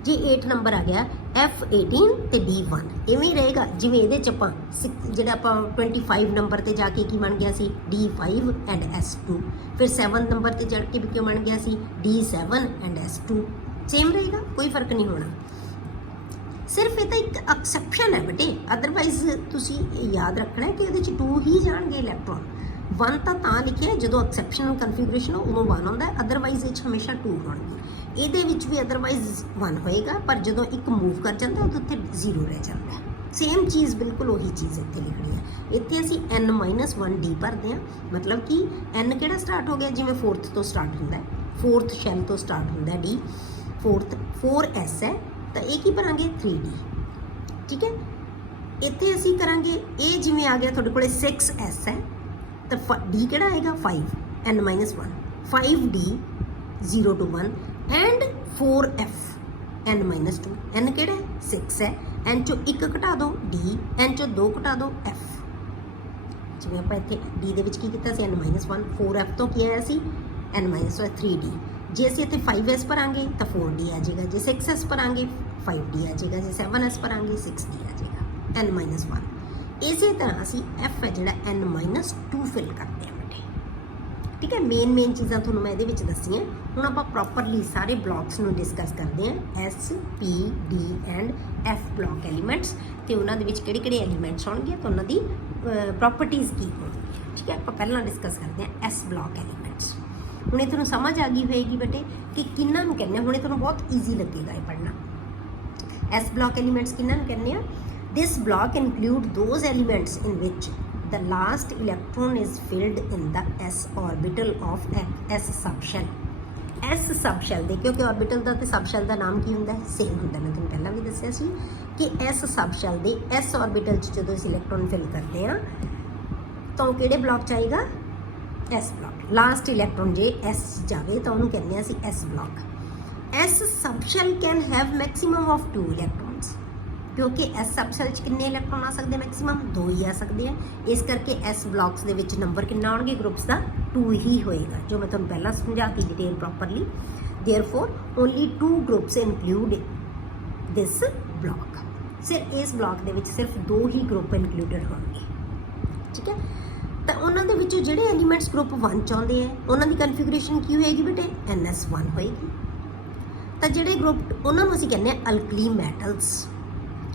ਜੇ 8 ਨੰਬਰ ਆ ਗਿਆ F18 ਤੇ D1 ਇਵੇਂ ਹੀ ਰਹੇਗਾ। ਜਿਵੇਂ ਇਹਦੇ 'ਚ ਆਪਾਂ ਜਿਹੜਾ ਆਪਾਂ 25 ਨੰਬਰ ਤੇ ਜਾ ਕੇ ਕੀ ਬਣ ਗਿਆ ਸੀ? D5 and S2। ਫਿਰ 7 ਨੰਬਰ ਤੇ ਚੜ੍ਹ ਕੇ ਵੀ ਕਿਉਂ ਬਣ ਗਿਆ ਸੀ? D7 and S2। ਸੇਮ ਰਹੇਗਾ, ਕੋਈ ਫਰਕ ਨਹੀਂ ਹੋਣਾ। ਸਿਰਫ ਇਹ ਤਾਂ ਇੱਕ ਐਕਸੈਪਸ਼ਨ ਹੈ ਬੇਟੇ, ਅਦਰਵਾਈਜ਼ ਤੁਸੀਂ ਯਾਦ ਰੱਖਣਾ ਕਿ ਇਹਦੇ 'ਚ 2 ਹੀ ਜਾਣਗੇ ਇਲੈਕਟ੍ਰੋਨ। 1 ਤਾਂ ਲਿਖਿਆ ਜਦੋਂ ਐਕਸੈਪਸ਼ਨਲ ਕਨਫੀਗਰੇਸ਼ਨ ਉਦੋਂ 1 ਹੁੰਦਾ ਹੈ, ਅਦਰਵਾਈਜ਼ ਇਹ 'ਚ ਹਮੇਸ਼ਾ 2 ਹੋਣਗੇ। ਇਹਦੇ ਵਿੱਚ ਵੀ ਅਦਰਵਾਈਜ਼ 1 ਹੋਏਗਾ, ਪਰ ਜਦੋਂ ਇੱਕ ਮੂਵ ਕਰ ਜਾਂਦਾ ਉਦੋਂ ਉੱਥੇ 0 ਰਹਿ ਜਾਂਦਾ ਹੈ। ਸੇਮ ਚੀਜ਼, ਬਿਲਕੁਲ ਉਹੀ ਚੀਜ਼ ਇੱਥੇ ਲਿਖਣੀ ਹੈ। ਇੱਥੇ ਅਸੀਂ n-1 D ਭਰਦੇ ਹਾਂ, ਮਤਲਬ ਕਿ n ਕਿਹੜਾ ਸਟਾਰਟ ਹੋ ਗਿਆ? ਜਿਵੇਂ 4th ਤੋਂ ਸਟਾਰਟ ਹੁੰਦਾ ਹੈ, 4th ਸ਼ੈਲ ਤੋਂ ਸਟਾਰਟ ਹੁੰਦਾ ਹੈ D, 4s ਹੈ, ਤਾਂ ਇਹ ਕੀ ਭਰਾਂਗੇ? 3D। ਠੀਕ ਹੈ, ਇੱਥੇ ਅਸੀਂ ਕਰਾਂਗੇ ਇਹ ਜਿਵੇਂ ਆ ਗਿਆ ਤੁਹਾਡੇ ਕੋਲੇ 6s ਹੈ, ਤਾਂ D ਕਿਹੜਾ ਆਏਗਾ? 5 n-1 5D 0 to 1 and 4F n-2 n ਕਿਹੜਾ ਹੈ? 6 ਹੈ, n ਚੋਂ 1 ਘਟਾ ਦਿਓ D, n ਚੋਂ 2 ਘਟਾ ਦਿਓ F। ਜਿਵੇਂ ਆਪਾਂ ਇੱਥੇ D ਦੇ ਵਿੱਚ ਕੀ ਕੀਤਾ ਸੀ? n-1 4F ਤੋਂ ਕੀ ਆਇਆ ਸੀ? n-2 3D। ਜੇ ਅਸੀਂ ਇੱਥੇ 5s ਭਰਾਂਗੇ ਤਾਂ 4D ਆ ਜਾਏਗਾ, ਜੇ 6s ਭਰਾਂਗੇ 5D ਆ ਜਾਏਗਾ, ਜੇ 7s ਭਰਾਂਗੇ 6D ਆ ਜਾਏਗਾ n-1। ਇਸੇ ਤਰ੍ਹਾਂ ਅਸੀਂ F ਹੈ ਜਿਹੜਾ n-2 ਫਿਲ ਕਰਦੇ ਹਾਂ ਬੇਟੇ। ਠੀਕ ਹੈ, ਮੇਨ ਚੀਜ਼ਾਂ ਤੁਹਾਨੂੰ ਮੈਂ ਇਹਦੇ ਵਿੱਚ ਦੱਸੀਆਂ। ਹੁਣ ਆਪਾਂ ਪ੍ਰੋਪਰਲੀ ਸਾਰੇ ਬਲੌਕਸ ਨੂੰ ਡਿਸਕਸ ਕਰਦੇ ਹਾਂ, S, P, D and F block elements, ਤੇ ਉਹਨਾਂ ਦੇ ਵਿੱਚ ਕਿਹੜੇ ਐਲੀਮੈਂਟਸ ਹੋਣਗੇ ਤਾਂ ਉਹਨਾਂ ਦੀ ਪ੍ਰੋਪਰਟੀਜ਼ ਕੀ ਹੋਣਗੀਆਂ। ਠੀਕ ਹੈ, ਆਪਾਂ ਪਹਿਲਾਂ ਡਿਸਕਸ ਕਰਦੇ ਹਾਂ S ਬਲੌਕ ਐਲੀਮੈਂਟਸ। ਹੁਣ ਇਹ ਤੁਹਾਨੂੰ ਸਮਝ ਆ ਗਈ ਹੋਏਗੀ ਬੇਟੇ ਕਿ ਕਿਹਨਾਂ ਨੂੰ ਕਹਿੰਦੇ ਆ। ਹੁਣ ਇਹ ਤੁਹਾਨੂੰ ਬਹੁਤ ਈਜ਼ੀ ਲੱਗੇਗਾ ਇਹ ਪੜ੍ਹਨਾ। S block elements ਕਿਹਨਾਂ ਨੂੰ ਕਹਿੰਦੇ ਆ? This block include those elements in which the last electron is filled in the s orbital of s subshell। s subshell ਦੇ ਕਿਉਂਕਿ orbital ਦਾ ਤੇ subshell ਦਾ ਨਾਮ ਕੀ ਹੁੰਦਾ ਹੈ? ਸੇਮ ਹੁੰਦਾ। ਮੈਂ ਤੁਹਾਨੂੰ ਪਹਿਲਾਂ ਵੀ ਦੱਸਿਆ ਸੀ ਕਿ s subshell ਦੇ s orbital 'ਚ ਜਦੋਂ ਅਸੀਂ ਇਲੈਕਟ੍ਰੋਨ ਫਿਲ ਕਰਦੇ ਆ ਤਾਂ ਕਿਹੜੇ ਬਲੌਕ 'ਚ ਆਏਗਾ? S block। ਲਾਸਟ ਇਲੈਕਟ੍ਰੋਨ ਜੇ s ਜਾਵੇ ਤਾਂ ਉਹਨੂੰ ਕਹਿੰਦੇ ਆ ਅਸੀਂ s block। S subshell can have maximum of 2 electrons ਕਿਉਂਕਿ S subshell 'ਚ ਕਿੰਨੇ ਇਲੈਕਟ੍ਰੋਨ ਆ ਸਕਦੇ? ਮੈਕਸਿਮਮ 2 ਹੀ ਆ ਸਕਦੇ ਆ। ਇਸ ਕਰਕੇ S blocks ਦੇ ਵਿੱਚ ਨੰਬਰ ਕਿੰਨਾ ਆਉਣਗੇ ਗਰੁੱਪਸ ਦਾ? 2 ਹੀ ਹੋਏਗਾ, ਜੋ ਮੈਂ ਤੁਹਾਨੂੰ ਪਹਿਲਾਂ ਸਮਝਾਤੀ detail properly. therefore only 2 groups include this block। ਸਿਰਫ ਇਸ ਬਲੌਕ ਦੇ ਵਿੱਚ ਸਿਰਫ 2 ਹੀ ਗਰੁੱਪ ਇਨਕਲੂਡਡ ਹੋਣਗੇ। ਠੀਕ ਹੈ, ਤਾਂ ਉਹਨਾਂ ਦੇ ਵਿੱਚੋਂ ਜਿਹੜੇ ਐਲੀਮੈਂਟਸ ਗਰੁੱਪ 1 ਚ ਆਉਂਦੇ ਆ ਉਹਨਾਂ ਦੀ ਕਨਫੀਗਰੇਸ਼ਨ ਕੀ ਹੋਏਗੀ ਬੇਟੇ? NS1 ਹੋਏਗੀ। ਤਾਂ ਜਿਹੜੇ ਗਰੁੱਪ ਉਹਨਾਂ ਨੂੰ ਅਸੀਂ ਕਹਿੰਦੇ ਆ ਅਲਕਲੀ ਮੈਟਲਸ।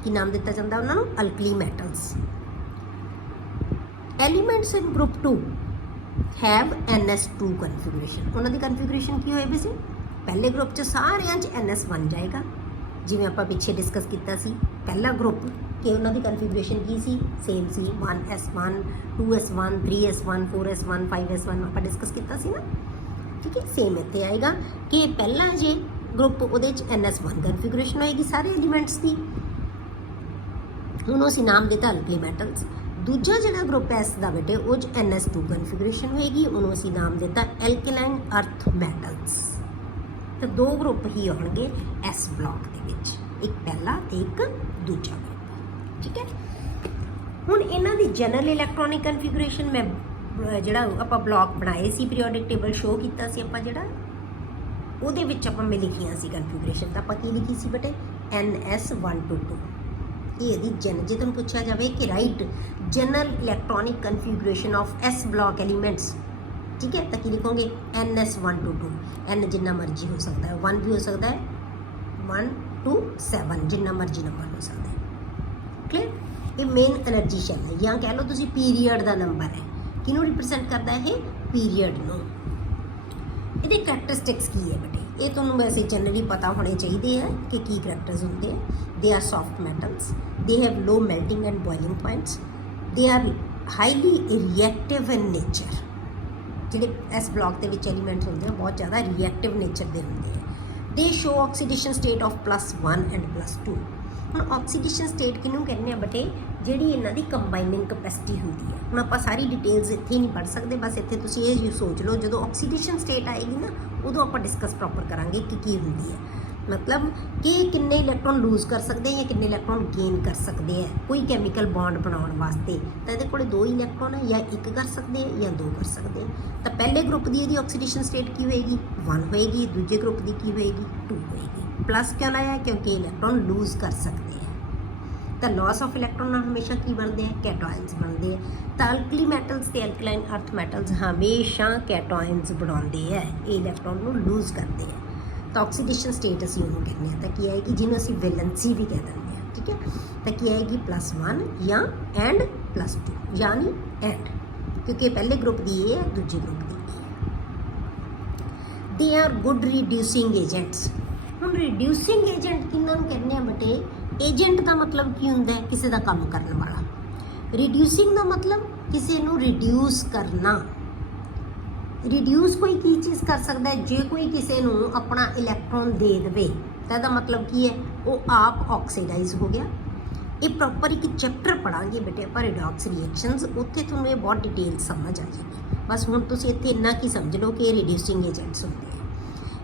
ਕੀ ਨਾਮ ਦਿੱਤਾ ਜਾਂਦਾ ਉਹਨਾਂ ਨੂੰ? Alkali metals. Elements in group 2 have NS2 configuration. उन्होंने कन्फिगरेशन की होए सी पहले ग्रुप च सारियां च NS1 जाएगा, जिवें आपां पिछे डिस्कस कीता सी पहला ग्रुप कि उन्हों की कन्फिगरेशन की सी सेम सी 1S1 2S1 3S1 4S1 5S1 आपां डिस्कस कीता सी ना, ठीक है। सेम इत्थे आएगा कि पहला जे ग्रुप उहदे च NS1 कन्फिगरेशन होएगी सारे एलीमेंट्स की, उन्होंने असीं नाम दिता अल्कली मैटल्स। दूजा जिहड़ा ग्रुप है इस दा बेटे उह च NS2 कन्फिगरेशन होएगी, उन्होंने असीं नाम दिता एल्कलाइन अर्थ मैटल्स। तो दो ग्रुप ही होणगे इस ब्लॉक दे विच, एक पहला ते एक दूजा ग्रुप, ठीक है। हुण इन्हां दी जनरल इलैक्ट्रॉनिक कन्फिगरेशन मैं जिहड़ा आपां ब्लॉक बनाए सी पीरियोडिक टेबल शो कीता सी आपां जिहड़ा ਉਹਦੇ ਵਿੱਚ ਆਪਾਂ ਮੈਂ ਲਿਖੀਆਂ ਸੀ ਕਨਫੀਗਰੇਸ਼ਨ ਤਾਂ ਆਪਾਂ ਕੀ ਲਿਖੀ ਸੀ ਬੇਟੇ NS122। ਇਹ ਇਹਦੀ ਜੇ ਤੁਹਾਨੂੰ ਪੁੱਛਿਆ ਜਾਵੇ ਕਿ write general electronic configuration of S block elements, ठीक है, तो कि लिखोगे NS122। N जिन्ना मर्जी हो सकता है, 1 भी हो सकता है, 1 to 7 जिन्ना मर्जी नंबर हो सकता है, क्लियर। ये मेन एनर्जी शैल है, या कह लो तुसी पीरीयड का नंबर है, किनू रिप्रजेंट करता है पीरीयड नू। ਇਹਦੇ ਕਰੈਕਟਰਿਸਟਿਕਸ ਕੀ ਹੈ ਬੇਟੇ, ਇਹ ਤੁਹਾਨੂੰ ਵੈਸੇ ਜਨਰਲੀ ਪਤਾ ਹੋਣੇ ਚਾਹੀਦੇ ਹੈ ਕਿ ਕੀ ਕਰੈਕਟਰਸ ਹੁੰਦੇ ਆ। They are soft metals, they have low melting and boiling points, they are highly reactive in nature. ਜਿਹੜੇ ਇਸ ਬਲੌਕ ਦੇ ਵਿੱਚ ਐਲੀਮੈਂਟ ਹੁੰਦੇ ਆ ਬਹੁਤ ਜ਼ਿਆਦਾ ਰਿਐਕਟਿਵ ਨੇਚਰ ਦੇ ਹੁੰਦੇ ਆ। ਦੇ show oxidation state of +1 and +2। ਹੁਣ ਆਕਸੀਡੇਸ਼ਨ ਸਟੇਟ ਕਿਹਨੂੰ ਕਹਿੰਦੇ ਆ ਬੇਟੇ, ਜਿਹੜੀ ਇਹਨਾਂ ਦੀ ਕੰਬਾਈਨਿੰਗ ਕਪੈਸਿਟੀ ਹੁੰਦੀ ਹੈ। ਹੁਣ ਆਪਾਂ ਸਾਰੀ ਡਿਟੇਲਸ ਇੱਥੇ ਨਹੀਂ ਪੜ੍ਹ ਸਕਦੇ, ਬਸ ਇੱਥੇ ਤੁਸੀਂ ਇਹ ਸੋਚ ਲਓ ਜਦੋਂ ਆਕਸੀਡੇਸ਼ਨ ਸਟੇਟ ਆਏਗੀ ਨਾ ਉਦੋਂ ਆਪਾਂ ਡਿਸਕਸ ਪ੍ਰੋਪਰ ਕਰਾਂਗੇ ਕਿ ਕੀ ਹੁੰਦੀ ਹੈ। मतलब कि किन्ने इलैक्ट्रॉन लूज कर सकते हैं या किन्ने इलैक्ट्रॉन गेन कर सकते हैं कोई कैमिकल बॉन्ड बनाने वास्ते। तो ये कोल 2 इलैक्ट्रॉन है, या एक कर सकते हैं या 2 कर सकते हैं। तो पहले ग्रुप की ऑक्सीडेशन स्टेट की होएगी 1 होएगी, दूजे ग्रुप की होएगी 2 होएगी। प्लस क्यों लाया, क्योंकि इलैक्ट्रॉन लूज कर सकते हैं। तो लॉस ऑफ इलैक्ट्रॉन हमेशा की बनते हैं, कैटोआइंस बनते हैं। तो अल्कली मैटल्स ते अल्कलाइन अर्थ मैटल्स हमेशा कैटोआइंस बनाते हैं, ये इलैक्ट्रॉन को लूज करते हैं। तो ऑक्सीडेशन स्टेट असीं उन्होंने कहने हैं, तो की आएगी जिन्होंने असीं वैलेंसी भी कह देंगे हैं, ठीक है। तो की आएगी +1 या एंड +2, यानी एंड, क्योंकि पहले ग्रुप की ए है, दूजे ग्रुप की ए है। They are good reducing agents. हुण रिड्यूसिंग एजेंट किन्हां कहने हैं बेटे, एजेंट का मतलब की हुंदा है, किसी का काम करने वाला। रिड्यूसिंग का मतलब किसी नूं रिड्यूस करना। रिड्यूस कोई की चीज़ कर सकता है, जे कोई किसी नूं अपना इलैक्ट्रॉन दे दे तो इसका मतलब की है वो आप ऑक्सीडाइज हो गया। ये प्रॉपर एक चैप्टर पढ़ांगे बेटे आप रिडॉक्स रिएक्शंस, उत्थे तुहानूं ये बहुत डिटेल समझ आ जाएगी। बस हुण तुसीं इत्थे इन्ना की समझ लो कि ये रिड्यूसिंग एजेंट्स होंदे हैं,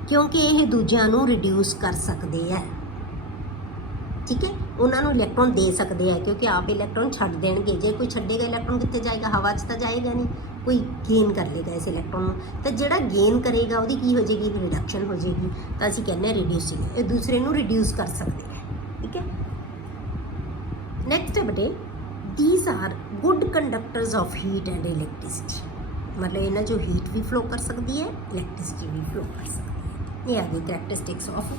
क्योंकि ये दूजिआं नूं रिड्यूस कर सकते हैं, ठीक है। उन्होंने इलैक्ट्रॉन दे सकते हैं क्योंकि आप इलैक्ट्रॉन छड्ड देणगे। जे कोई छड्डेगा इलैक्ट्रॉन कित्थे जाएगा, हवा च तो जाएगा नहीं, कोई गेन कर लेगा इस इलैक्ट्रॉन। तो जिहड़ा गेन करेगा उसकी की हो जाएगी, रिडक्शन हो जाएगी। तो असीं कहने रिड्यूसिंग, एक दूसरे को रिड्यूस कर सकते हैं, ठीक है। नैक्सट है बेटे, these are good conductors of heat and electricity. मतलब इन्हें जो हीट भी फ्लो कर सकती है, इलैक्ट्रिसिटी भी फ्लो कर सकती है। ये आ गई characteristics of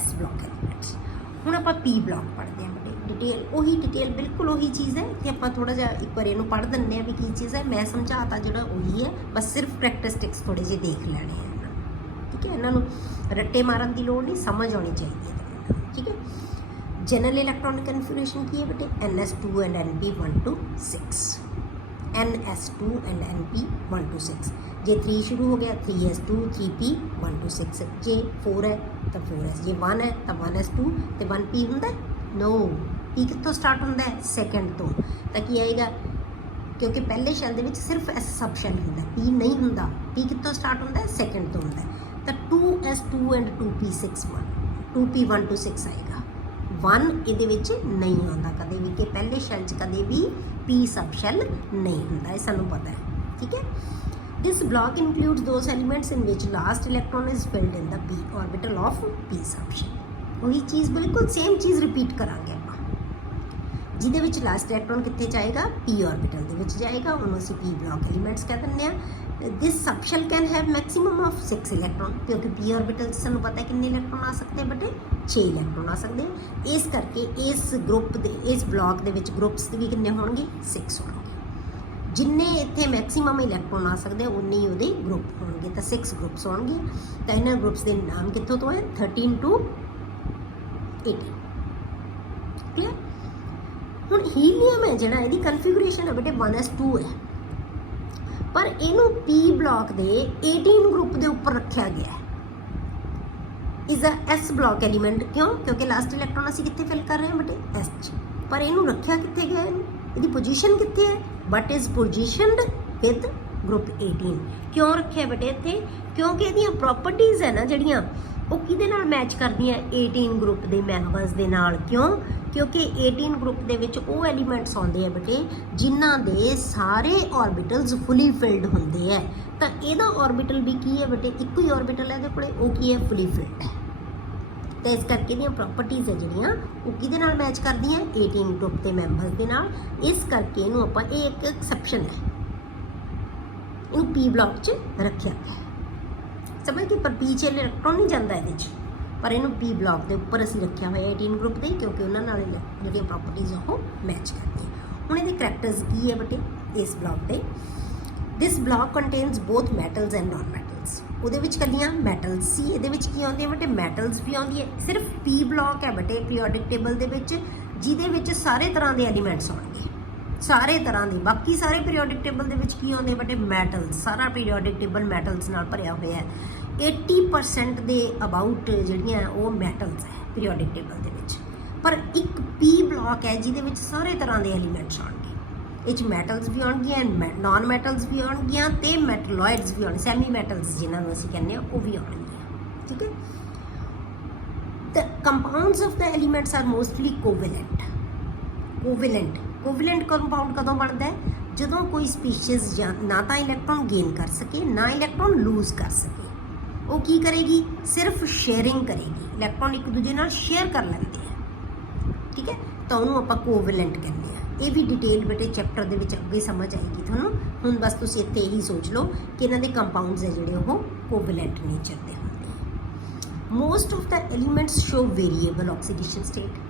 S block elements. हुण आपां P ब्लॉक पढ़ते हैं बेटे, डिटेल वही डिटेल बिल्कुल वही चीज़ है कि आप थोड़ा जा एक बार इनू पढ़ दें भी की चीज़ है। मैं समझाता जो वही है, बस सिर्फ करैक्टरिस्टिक्स थोड़े जे देख लेने हैं, ठीक है। इन्हों रट्टे मारन की लोड़ नहीं, समझ आनी चाहिए, ठीक है। जनरल इलैक्ट्रॉनिक कन्फिगरेशन की है बेटे NS2 and NP 1 to 6, NS2 and NP 1 to 6। जे 3 शुरू हो गया 3S2 3P 1 to 6, जे 4 है तो 4S, जे 1 है तो 1S2 तो 1P होंगे। नो, P कितों स्टार्ट होंदा है, सेकेंड तो। तो की आएगा, क्योंकि पहले शैल दे विच सिर्फ S सब शैल होंदा, P नहीं होंदा। P कितों स्टार्ट होंदा है, सेकेंड तो होंदा है। तो 2S2 and 2P6 1, 2P 1 to 6 आएगा। 1 इहदे विच नहीं आउंदा कदे भी, कि पहले शैल च कदे भी P सब शैल नहीं होंदा, ये सानूं पता है, ठीक है। This block includes those elements in which last electron is filled in the p orbital of p subshell। वही चीज़ बिल्कुल सेम चीज़ रिपीट करांगे आप, जिहदे विच लास्ट इलैक्ट्रॉन कित्थे जाएगा, p ऑर्बिटल दे विच जाएगा, उन्होंने असीं p ब्लॉक एलिमेंट्स कह दिंदे आ। This subshell can have maximum of 6 electron, क्योंकि p ऑर्बिटल सानूं पता है कितने इलैक्ट्रॉन आ सकते हैं बेटे, 6 इलैक्ट्रॉन आ सकते हैं। इस करके इस ग्रुप दे, इस ब्लॉक दे विच ग्रुप्स भी कितने होणगे, 6 होणगे। जिन्ने इत्थे मैक्सीमम इलैक्ट्रॉन आ सकते हैं उन्ने ही उहदे ग्रुप होणगे, तो 6 ग्रुप्स होणगे। तो इन्हां ग्रुप्स के नाम कित्थों तो है 13 to 18। क्लियर। हुण हीलियम है जिहड़ा इहदी कन्फिगरेशन है बेटे 1s2 है, पर इहनूं पी ब्लॉक दे 18 ग्रुप दे उपर रखिया गया है। Is a S block element, क्यों? क्योंकि लास्ट इलैक्ट्रॉन असीं कित्थे फिल कर रहे हैं बेटे एस च, पर इहनूं रखिया कित्थे गया है? इहदी पोजीशन कित्थे है? But is positioned with group 18। क्यों रखे बेटे इत्थे? क्योंकि इहदियां प्रॉपर्टीज़ है ना जिहड़ियां ਉਹ ਕਿਹਦੇ ਨਾਲ ਮੈਚ ਕਰਦੀਆਂ 18 ਗਰੁੱਪ ਦੇ ਮੈਂਬਰਸ ਦੇ ਨਾਲ। ਕਿਉਂ? ਕਿਉਂਕਿ 18 ਗਰੁੱਪ ਦੇ ਵਿੱਚ ਉਹ ਐਲੀਮੈਂਟਸ ਆਉਂਦੇ ਆ ਬੇਟੇ ਜਿਨ੍ਹਾਂ ਦੇ ਸਾਰੇ ਆਰਬਿਟਲਸ ਫੁੱਲੀ ਫਿਲਡ ਹੁੰਦੇ ਆ। ਤਾਂ ਇਹਦਾ ਆਰਬਿਟਲ ਵੀ ਕੀ ਹੈ ਬੇਟੇ? ਇੱਕੋ ਹੀ ਆਰਬਿਟਲ ਹੈ ਇਹਦੇ ਕੋਲੇ, ਉਹ ਕੀ ਹੈ? ਫੁੱਲੀ ਫਿਲਡ ਹੈ। ਤਾਂ ਇਸ ਕਰਕੇ ਇਹਦੀਆਂ ਪ੍ਰੋਪਰਟੀਜ਼ ਹੈ ਜਿਹੜੀਆਂ ਉਹ ਕਿਹਦੇ ਨਾਲ ਮੈਚ ਕਰਦੀਆਂ 18 ਗਰੁੱਪ ਦੇ ਮੈਂਬਰਸ ਦੇ ਨਾਲ। ਇਸ ਕਰਕੇ ਇਹਨੂੰ ਆਪਾਂ ਇਹ ਇੱਕ ਐਕਸੈਪਸ਼ਨ ਹੈ, ਇਹਨੂੰ ਪੀ ਬਲੌਕ 'ਚ ਰੱਖਿਆ ਗਿਆ समझ के। पर पी च इलैक्ट्रॉन नहीं जाता ये, पर इन्हू पी ब्लॉक के उपर असीं रखा हुआ 18 ग्रुप के, क्योंकि उन्होंने जो प्रॉपर्टीज़ मैच करती हैं। हुण इहदे करैक्टर्स की है बेटे इस ब्लॉक के? This block contains both metals and non metals. उहदे विच कल्लियां मैटल्स सी, इहदे विच की आउंदी है बेटे? मैटल्स भी आउंदी है। सिर्फ पी ब्लॉक है बेटे पीरियोडिक टेबल दे विच जिहदे विच सारे तरह के एलीमेंट्स आउणगे, सारे तरह के। बाकी सारे पीरियोडिक टेबल के की आते बेटे मैटल्स, सारा पीरियोडिक टेबल मैटल्स नाल भरिया हुआ है। 80% के अबाउट जिहड़ियां वो मैटल्स है पीरियोडिक टेबल के विच। पर एक पी ब्लॉक है जिहदे विच सारे तरह के एलीमेंट्स आउणगे। इह मैटल्स भी आउणगियां, नॉन मैटल्स भी आउणगियां ते मैटलॉइड्स भी आउणगे, सैमी मैटल्स जिन्हां नूं असीं कहने वो भी आउणगियां। ठीक है। The compounds of the elements are mostly covalent. Covalent compound कदों बनता है? जदों कोई स्पीशीज़ ना तो इलैक्ट्रॉन गेन कर सके ना इलैक्ट्रॉन लूज कर सके। वो की करेगी? सिर्फ शेयरिंग करेगी, इलैक्ट्रॉन एक दूजे नाल शेयर कर लेंदे हैं। ठीक है। तो उन्होंने आपां कोवेलेंट कहते हैं। ये भी डिटेल बेटे चैप्टर के अगे समझ आएगी थानू। हुण बस तुसीं इत्थे यही सोच लो कि इन्हां दे कंपाउंड्स है जिहड़े वो कोवेलेंट नेचर दे हुंदे हैं। Most of the elements show variable oxidation state.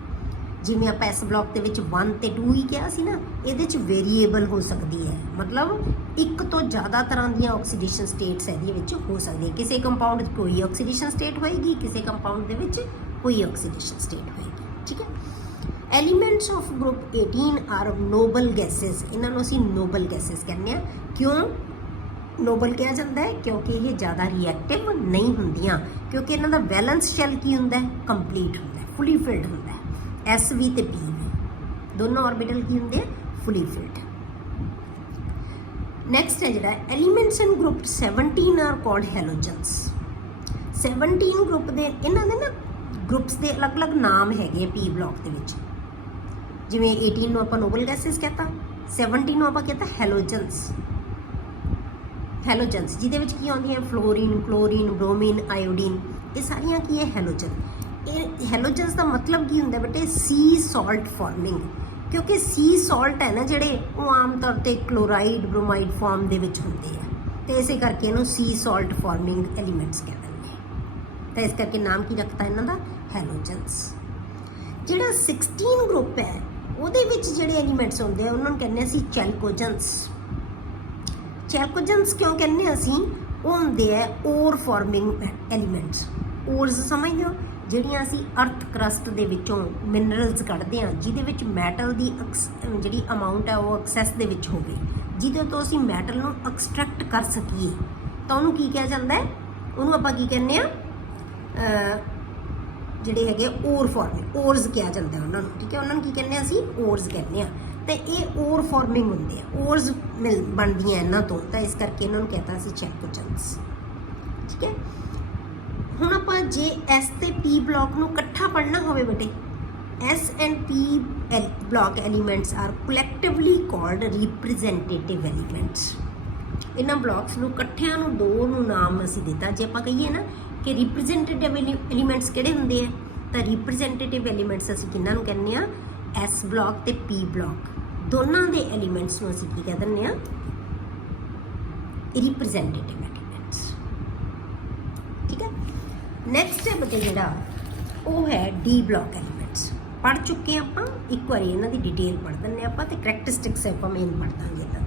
जिवें आपां इस ब्लॉक के 1 ते 2 ही कहा सी ना, इहदे च वेरीएबल हो सकती है, मतलब एक तो ज़्यादा तरह दी ऑक्सीडेशन स्टेट्स इहदे विच हो सकती है। किसी कंपाउंड कोई ऑक्सीडेशन स्टेट होएगी, किसी कंपाउंड दे विच कोई ऑक्सीडेशन स्टेट होएगी। ठीक है। Elements of group 18 are noble gases. इन्हां नूं असीं नोबल गैसेस कहने आ। क्यों नोबल कहा जाता है? क्योंकि ये ज़्यादा रिएक्टिव नहीं होंदियां, क्योंकि इन्हां दा वैलेंस शैल की हुंदा है? कंप्लीट हुंदा है, फुली फिल्ड हुंदा है। एस भी तो पी भी दोनों ऑर्बिटल की होंगे फुली फिल्ड। नैक्सट है जोड़ा elements in group 17 are called halogens. 17 group के इन्हों के ना ग्रुप्स के अलग अलग नाम है पी ब्लॉक के विच। जिवें 18 नूं आपां नोबल गैसेस कहता, 17 नूं आपां कहता हैलोजन्स। हैलोजन्स जिहदे विच की आउंदियां फ्लोरीन, क्लोरीन, ब्रोमीन, आयोडीन, ये सारियां की है हैलोजन। हैलोजन्स का मतलब की होंगे बेटे? सी सॉल्ट फॉर्मिंग। क्योंकि सी सॉल्ट है ना जोड़े वो आम तौर पर क्लोराइड ब्रोमाइड फॉर्म के होंगे हैं, तो इस करके इन्हों सी सॉल्ट फॉर्मिंग एलीमेंट्स कह देंगे। तो इस करके नाम की रखता इन्हों का हैलोजन्स। जोड़ा 16 ग्रुप है वो जोड़े एलीमेंट्स होंगे हैं उन्होंने कहने असीं चैल्कोजन्स। चैल्कोजन्स क्यों कहने असीं? वो होंगे है ओर फॉर्मिंग एलीमेंट्स। ओर्स समझते हो? ਜਿਹੜੀਆਂ ਅਸੀਂ अर्थ क्रस्ट ਦੇ ਵਿੱਚੋਂ ਮਿਨਰਲਸ ਕੱਢਦੇ ਹਾਂ ਜਿਹਦੇ ਵਿੱਚ ਮੈਟਲ ਦੀ ਜਿਹੜੀ ਅਮਾਉਂਟ ਹੈ ਉਹ ਐਕਸੈਸ ਦੇ ਵਿੱਚ ਹੋਵੇ, ਜਿਹਦੇ ਤੋਂ ਅਸੀਂ ਮੈਟਲ ਨੂੰ ਐਕਸਟ੍ਰੈਕਟ ਕਰ ਸਕੀਏ, ਤਾਂ ਉਹਨੂੰ ਕੀ ਕਿਹਾ ਜਾਂਦਾ ਹੈ? ਉਹਨੂੰ ਆਪਾਂ ਕੀ ਕਹਿੰਦੇ ਆ? ਜਿਹੜੇ ਹੈਗੇ ओर फॉर्मिंग ओर्स ਕਿਹਾ ਜਾਂਦਾ ਉਹਨਾਂ ਨੂੰ। ਠੀਕ ਹੈ। ਉਹਨਾਂ ਨੂੰ ਕੀ ਕਹਿੰਦੇ ਆ? ਅਸੀਂ ओर्स ਕਹਿੰਦੇ ਆ। ਤੇ ਇਹ ओर फॉर्मिंग ਹੁੰਦੇ ਆ, ओर्स ਬਣਦੀਆਂ ਇਹਨਾਂ ਤੋਂ, ਤਾਂ ਇਸ ਕਰਕੇ ਇਹਨਾਂ ਨੂੰ कहता ਅਸੀਂ ਚੈਲकोजन्स। ठीक है। ਹੁਣ ਆਪਾਂ ਜੇ एस ਤੇ P ब्लॉक ਨੂੰ ਇਕੱਠਾ ਪੜ੍ਹਨਾ ਹੋਵੇ ਬੇਟੇ, S and P block elements are collectively called representative elements. इन्हां ब्लॉक्स ਨੂੰ ਇਕੱਠਿਆਂ ਨੂੰ ਦੋ ਨੂੰ ਨਾਮ ਅਸੀਂ ਦਿੱਤਾ। ਜੇ ਆਪਾਂ ਕਹੀਏ ਨਾ ਕਿ रिप्रजेंटेटिव एलीमेंट्स ਕਿਹੜੇ ਹੁੰਦੇ ਆ, ਤਾਂ रिप्रजेंटेटिव एलीमेंट्स ਅਸੀਂ ਕਿਹਨਾਂ ਨੂੰ ਕਹਿੰਦੇ ਆ? S ब्लॉक ਤੇ P ब्लॉक ਦੋਨਾਂ ਦੇ एलीमेंट्स ਨੂੰ ਅਸੀਂ ਕੀ ਕਹਿ ਦਿੰਦੇ ਆ? Representative elements. ठीक है। नैक्सट है बच्चे जोड़ा वो है डी ब्लॉक एलीमेंट्स। पढ़ चुके हैं आप एक बार इन्हों की डिटेल पढ़ दें आप, तो करैक्टरिस्टिक्स आप मेन पढ़ देंगे इन्हों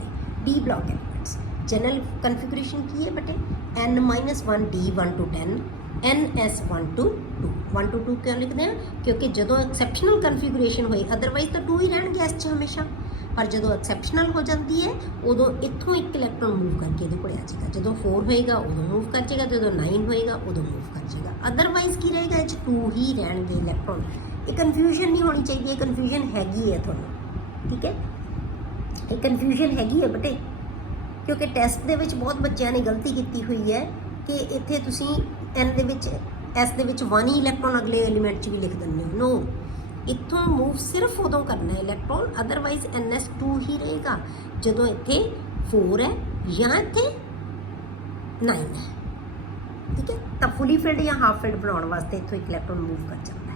D block elements general configuration की है बेटे n-1 d 1 to 10 ns 1 to 2 1 to 2 क्यों लिखते हैं क्योंकि जो एक्सैप्शनल कन्फिगरेशन होई अदरवाइज तो 2 ही रहणगे इस हमेशा पर जो एक्सैप्शनल हो जाती है उदों इत्थों एक इलैक्ट्रॉन मूव करके ये आ जाएगा जो 4 होएगा उदों मूव कर जाएगा जो 9 होएगा उदों मूव कर जाएगा अदरवाइज की रहेगा 2 ही रहणगे इलैक्ट्रॉन ये कन्फ्यूजन नहीं होनी चाहिए कन्फ्यूजन हैगी है थोड़ा ठीक है ये कन्फ्यूजन हैगी है बटे क्योंकि टैसट दे विच बहुत बच्चों ने गलती की हुई है कि इत्थे तुसी एन दे विच एस दे विच 1 ही इलैक्ट्रॉन अगले एलीमेंट च भी लिख दिंदे हो नो इत्थों मूव सिर्फ उदों करना है इलैक्ट्रॉन अदरवाइज NS2 ही रहेगा जो इत्थे 4 है या इत्थे 9 है ठीक है तो फुली फिल्ड या हाफ फिल्ड बनाने वास्ते इत्थों एक इलैक्ट्रॉन मूव कर जाता है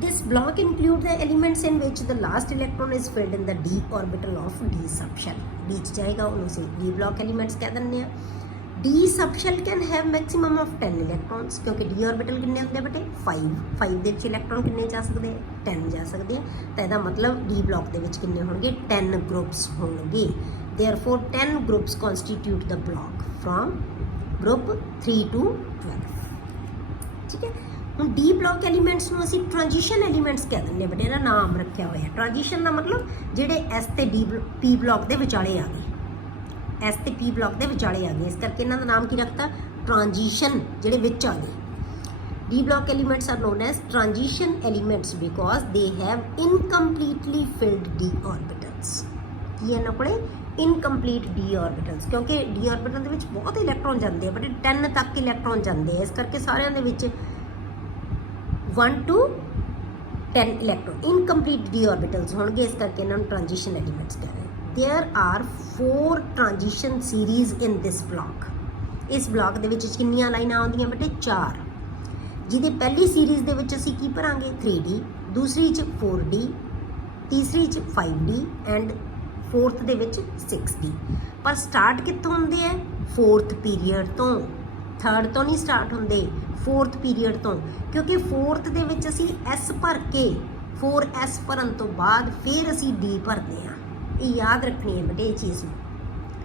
this block include the elements in which the last electron is filled in the d orbital of d subshell d च जाएगा उन्हें d ब्लॉक एलिमेंट्स कह दिंदे हैं d subshell can have maximum of 10 इलैक्ट्रॉन्स क्योंकि d ऑर्बिटल कितने होंगे बेटे 5 दे विच इलैक्ट्रॉन कितने जा सकते हैं 10 जा सकते हैं तो इसका मतलब d ब्लॉक दे विच कितने होंगे 10 ग्रुप्स होंगे therefore 10 groups constitute the block from group 3 to 12 ठीक है ਹੁਣ डी ब्लॉक एलीमेंट्स ਨੂੰ ਅਸੀਂ ट्रांजिशन एलीमेंट्स कह ਦਿੰਦੇ ਬੇਟੇ ਇਹਦਾ ਨਾਮ ਰੱਖਿਆ ਹੋਇਆ ट्रांजिशन ਦਾ ਮਤਲਬ ਜਿਹੜੇ S ਤੇ P ब्लॉक ਦੇ ਵਿਚਾਲੇ ਆ ਗਏ एस ਤੇ पी ब्लॉक ਦੇ ਵਿਚਾਲੇ ਆ ਗਏ ਇਸ ਕਰਕੇ ਇਹਨਾਂ ਦਾ ਨਾਮ ਕੀ ਰੱਖਤਾ ट्रांजिशन ਜਿਹੜੇ ਵਿੱਚ ਆ ਗਏ D block elements are known as transition elements because they have incompletely filled D orbitals की है ना कोले इनकम्प्लीट डी ऑर्बिटल्स क्योंकि डी ऑर्बिटल ਦੇ ਵਿੱਚ ਬਹੁਤ ਇਲੈਕਟ੍ਰੋਨ ਜਾਂਦੇ ਆ ਬਟ 10 ਤੱਕ ਇਲੈਕਟ੍ਰੋਨ ਜਾਂਦੇ ਆ ਇਸ ਕਰਕੇ ਸਾਰਿਆਂ ਦੇ ਵਿੱਚ 1 to 10 electron incomplete D orbitals होंगे इस करके इन्होंने ट्रांजिशन एलिमेंट्स कह रहे हैं there are 4 transition series in this block इस ब्लॉक ਦੇ ਵਿੱਚ ਕਿੰਨੀਆਂ ਲਾਈਨਾਂ ਆਉਂਦੀਆਂ ਬੇਟੇ 4 ਜਿਹਦੇ ਪਹਿਲੀ ਸੀਰੀਜ਼ ਦੇ ਵਿੱਚ ਅਸੀਂ ਕੀ ਭਰਾਂਗੇ 3D ਦੂਸਰੀ ਚ 4D ਤੀਸਰੀ ਚ 5D ਐਂਡ फोर्थ ਦੇ ਵਿੱਚ 6D ਪਰ ਸਟਾਰਟ ਕਿੱਥੋਂ ਹੁੰਦੇ ਆ 4th ਪੀਰੀਅਡ ਤੋਂ 3rd ਤੋਂ ਨਹੀਂ ਸਟਾਰਟ ਹੁੰਦੇ 4th ਪੀਰੀਅਡ ਤੋਂ ਕਿਉਂਕਿ 4th ਦੇ ਵਿੱਚ ਅਸੀਂ S ਭਰ ਕੇ 4S ਭਰਨ ਤੋਂ ਬਾਅਦ ਫਿਰ ਅਸੀਂ D ਭਰਦੇ ਆ ਇਹ ਯਾਦ ਰੱਖਣੀ ਹੈ ਬੇਟੇ ਇਹ ਚੀਜ਼ ਨੂੰ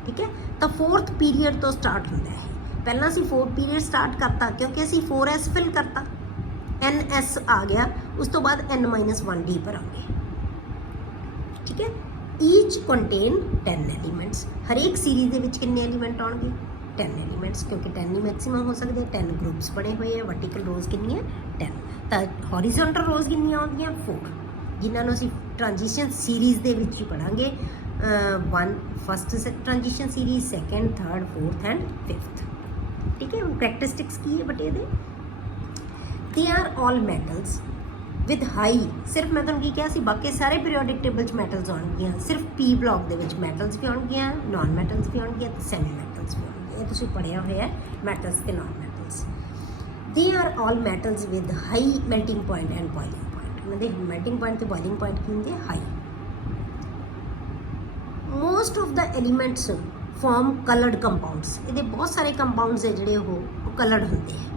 ਠੀਕ ਹੈ ਤਾਂ 4th ਪੀਰੀਅਡ ਤੋਂ ਸਟਾਰਟ ਹੁੰਦਾ ਹੈ ਪਹਿਲਾਂ ਅਸੀਂ 4th ਪੀਰੀਅਡ ਸਟਾਰਟ ਕਰਤਾ ਕਿਉਂਕਿ ਅਸੀਂ 4S ਫਿਲ ਕਰਤਾ NS ਆ ਗਿਆ ਉਸ ਤੋਂ ਬਾਅਦ N-1D ਭਰਾਂਗੇ ਠੀਕ ਹੈ ईच contain 10 एलिमेंट्स हर एक सीरीज ਦੇ ਵਿੱਚ ਕਿੰਨੇ ਐਲੀਮੈਂਟ ਆਉਣਗੇ 10 एलिमेंट्स क्योंकि 10 ही मैक्सिमम हो सकते 10 ग्रुप्स बने हुए हैं वर्टिकल रोज कितनी है 10 तो हॉरिजॉन्टल रोज कितनी आउंदियां 4 जिन्होंने ਅਸੀਂ ट्रांजिशन सीरीज ਦੇ ਵਿੱਚ ਹੀ ਪੜਾਂਗੇ 1 first transition series second third fourth and fifth ठीक है कैरेक्टरिस्टिक्स की है बटे they they are all metals with high सिर्फ मैं तुहानूं की कहा सी बाकी सारे पीरियोडिक टेबल च मैटल्स आउणगियां सिर्फ पी ब्लॉक दे विच मैटल्स भी आउणगियां नॉन मैटल्स भी आउणगियां ते सेमी मैटल्स भी आउणगियां ये तुसीं पढ़िया होया मैटल्स ते non metals they are all metals with high melting point and boiling point उन्हां दे मेल्टिंग पॉइंट ते बॉइलिंग पॉइंट की हुंदे high most of the elements form coloured compounds इहदे बहुत सारे कंपाउंड्स है जिहड़े ओह कलर्ड हुंदे हैं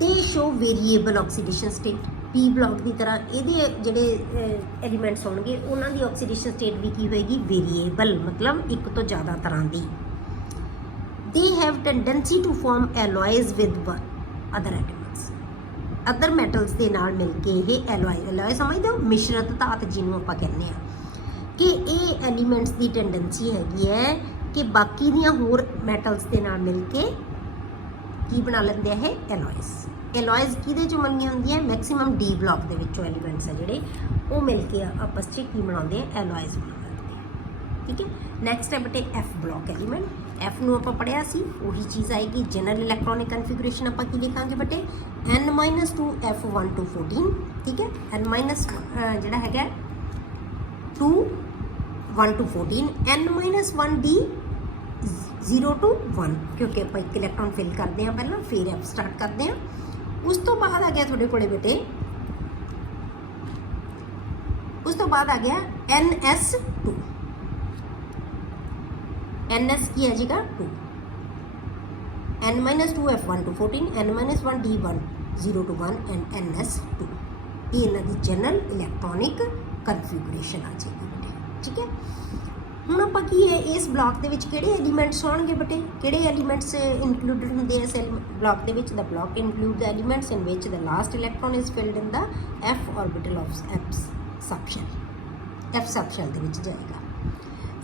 they show variable oxidation state p block ਦੀ ਤਰ੍ਹਾਂ ਇਹਦੇ ਜਿਹੜੇ ਐਲੀਮੈਂਟਸ ਹੋਣਗੇ ਉਹਨਾਂ ਦੀ ਆਕਸੀਡੇਸ਼ਨ ਸਟੇਟ ਵੀ ਕੀ ਹੋਏਗੀ ਵੇਰੀਏਬਲ ਮਤਲਬ ਇੱਕ ਤੋਂ ਜ਼ਿਆਦਾ ਤਰ੍ਹਾਂ ਦੀ they have tendency to form alloys with other elements other metals ਦੇ ਨਾਲ ਮਿਲ ਕੇ ਇਹ alloy ਸਮਝਦੇ ਹੋ ਮਿਸ਼ਰਤ ਧਾਤ ਜਿਹਨੂੰ ਆਪਾਂ ਕਹਿੰਦੇ ਆ ਕਿ ਇਹ ਐਲੀਮੈਂਟਸ ਦੀ ਟੈਂਡੈਂਸੀ ਹੈਗੀ ਹੈ ਕਿ ਬਾਕੀ ਦੀਆਂ ਹੋਰ ਮੈਟਲਸ ਦੇ ਨਾਲ ਮਿਲ ਕੇ ਕੀ ਬਣਾ ਲੈਂਦੇ ਆ ਇਹ एलॉयज़ किहदे चों बनियां हुंदियां मैक्सिमम डी ब्लॉक दे विचों एलीमेंट्स है जिहड़े वो मिल के आपस च की बनाउंदे आ एलॉयज़ बनाउंदे आ ठीक है नैक्सट है बटे एफ ब्लॉक एलीमेंट एफ नूं आपां पढ़िया सी उही चीज़ आएगी जनरल इलैक्ट्रॉनिक कन्फिगरेशन आपां की लिखांगे बटे N-2 F1 to 14 ठीक है N- जिहड़ा हैगा 2 1 to 14 N-1D 0 to 1 क्योंकि आप एक इलैक्ट्रॉन फिल करते हैं पहला फिर एफ स्टार्ट करते हैं उस तो बाद आ गया थोड़े कोले बेटे उस तो बाद आ गया NS2 NS की है जीगा 2 N-2 F1 to 14 N-1 D1 0 to 1 and NS2 ये इन्हां दी जनरल इलैक्ट्रॉनिक कन्फिगरेशन आ जाएगी बेटे ठीक है। ਹੁਣ ਆਪਾਂ ਕੀ ਹੈ ਇਸ ਬਲਾਕ ਦੇ ਵਿੱਚ ਕਿਹੜੇ ਐਲੀਮੈਂਟਸ ਹੋਣਗੇ ਬੇਟੇ, ਕਿਹੜੇ ਐਲੀਮੈਂਟਸ ਇਨਕਲੂਡਡ ਹੁੰਦੇ ਇਸ ਬਲਾਕ ਦੇ ਵਿੱਚ? The block include the elements in which the last electron is filled in the f orbital of f subshell ਦੇ ਵਿੱਚ ਜਾਏਗਾ।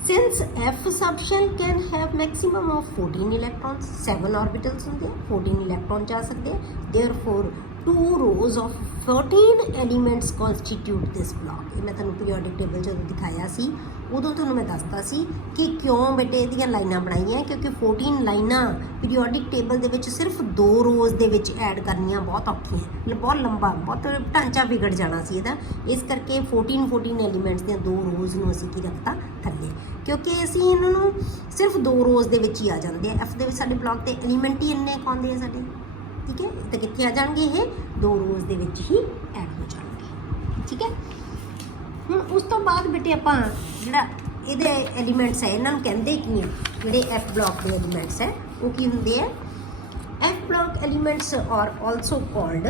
Since f subshell can have maximum of 14 electrons, 7 orbitals ਹੁੰਦੇ ਆ, 14 electron ਜਾ ਸਕਦੇ ਆ, therefore 2 rows of 13 elements constitute this block। ਇਹ ਮੈਂ ਤੁਹਾਨੂੰ ਪੀਰੀਓਡਿਕ ਟੇਬਲ ਜਦੋਂ ਦਿਖਾਇਆ ਸੀ ਉਦੋਂ ਤੁਹਾਨੂੰ ਮੈਂ ਦੱਸਦਾ ਸੀ ਕਿ ਕਿਉਂ ਬੇਟੇ ਇਹਦੀਆਂ ਲਾਈਨਾਂ ਬਣਾਈਆਂ, ਕਿਉਂਕਿ 14 ਲਾਈਨਾਂ ਪੀਰੀਓਡਿਕ ਟੇਬਲ ਦੇ ਵਿੱਚ ਸਿਰਫ 2 ਰੋਜ਼ ਦੇ ਵਿੱਚ ਐਡ ਕਰਨੀਆਂ ਬਹੁਤ ਔਖੀਆਂ, ਬਹੁਤ ਲੰਬਾ, ਬਹੁਤ ਢਾਂਚਾ ਵਿਗੜ ਜਾਣਾ ਸੀ ਇਹਦਾ। ਇਸ ਕਰਕੇ 14 ਐਲੀਮੈਂਟਸ ਦੀਆਂ 2 ਰੋਜ਼ ਨੂੰ ਅਸੀਂ ਕੀ ਰੱਖਤਾ ਥੱਲੇ, ਕਿਉਂਕਿ ਅਸੀਂ ਇਹਨਾਂ ਨੂੰ ਸਿਰਫ 2 ਰੋਜ਼ ਦੇ ਵਿੱਚ ਹੀ ਆ ਜਾਂਦੇ ਆ। ਐਫ ਦੇ ਵਿੱਚ ਸਾਡੇ ਬਲਾਕ ਦੇ ਐਲੀਮੈਂਟ ਹੀ ਇੰਨੇ ਆਉਂਦੇ ਆ ਸਾਡੇ, ਠੀਕ ਹੈ। ਤਾਂ ਕਿੱਥੇ ਆ ਜਾਣਗੇ ਇਹ 2 ਰੋਜ਼ ਦੇ ਵਿੱਚ ਹੀ ਐਡ ਹੋ ਜਾਣਗੇ, ਠੀਕ ਹੈ। ਹੁਣ ਉਸ ਤੋਂ ਬਾਅਦ ਬੇਟੇ ਆਪਾਂ ਜਿਹੜਾ ਇਹਦੇ ਐਲੀਮੈਂਟਸ ਹੈ ਇਹਨਾਂ ਨੂੰ ਕਹਿੰਦੇ ਕੀ ਆ, ਜਿਹੜੇ ਐਫ ਬਲਾਕ ਦੇ ਐਲੀਮੈਂਟਸ ਹੈ ਉਹ ਕੀ ਹੁੰਦੇ ਆ? F block elements are also called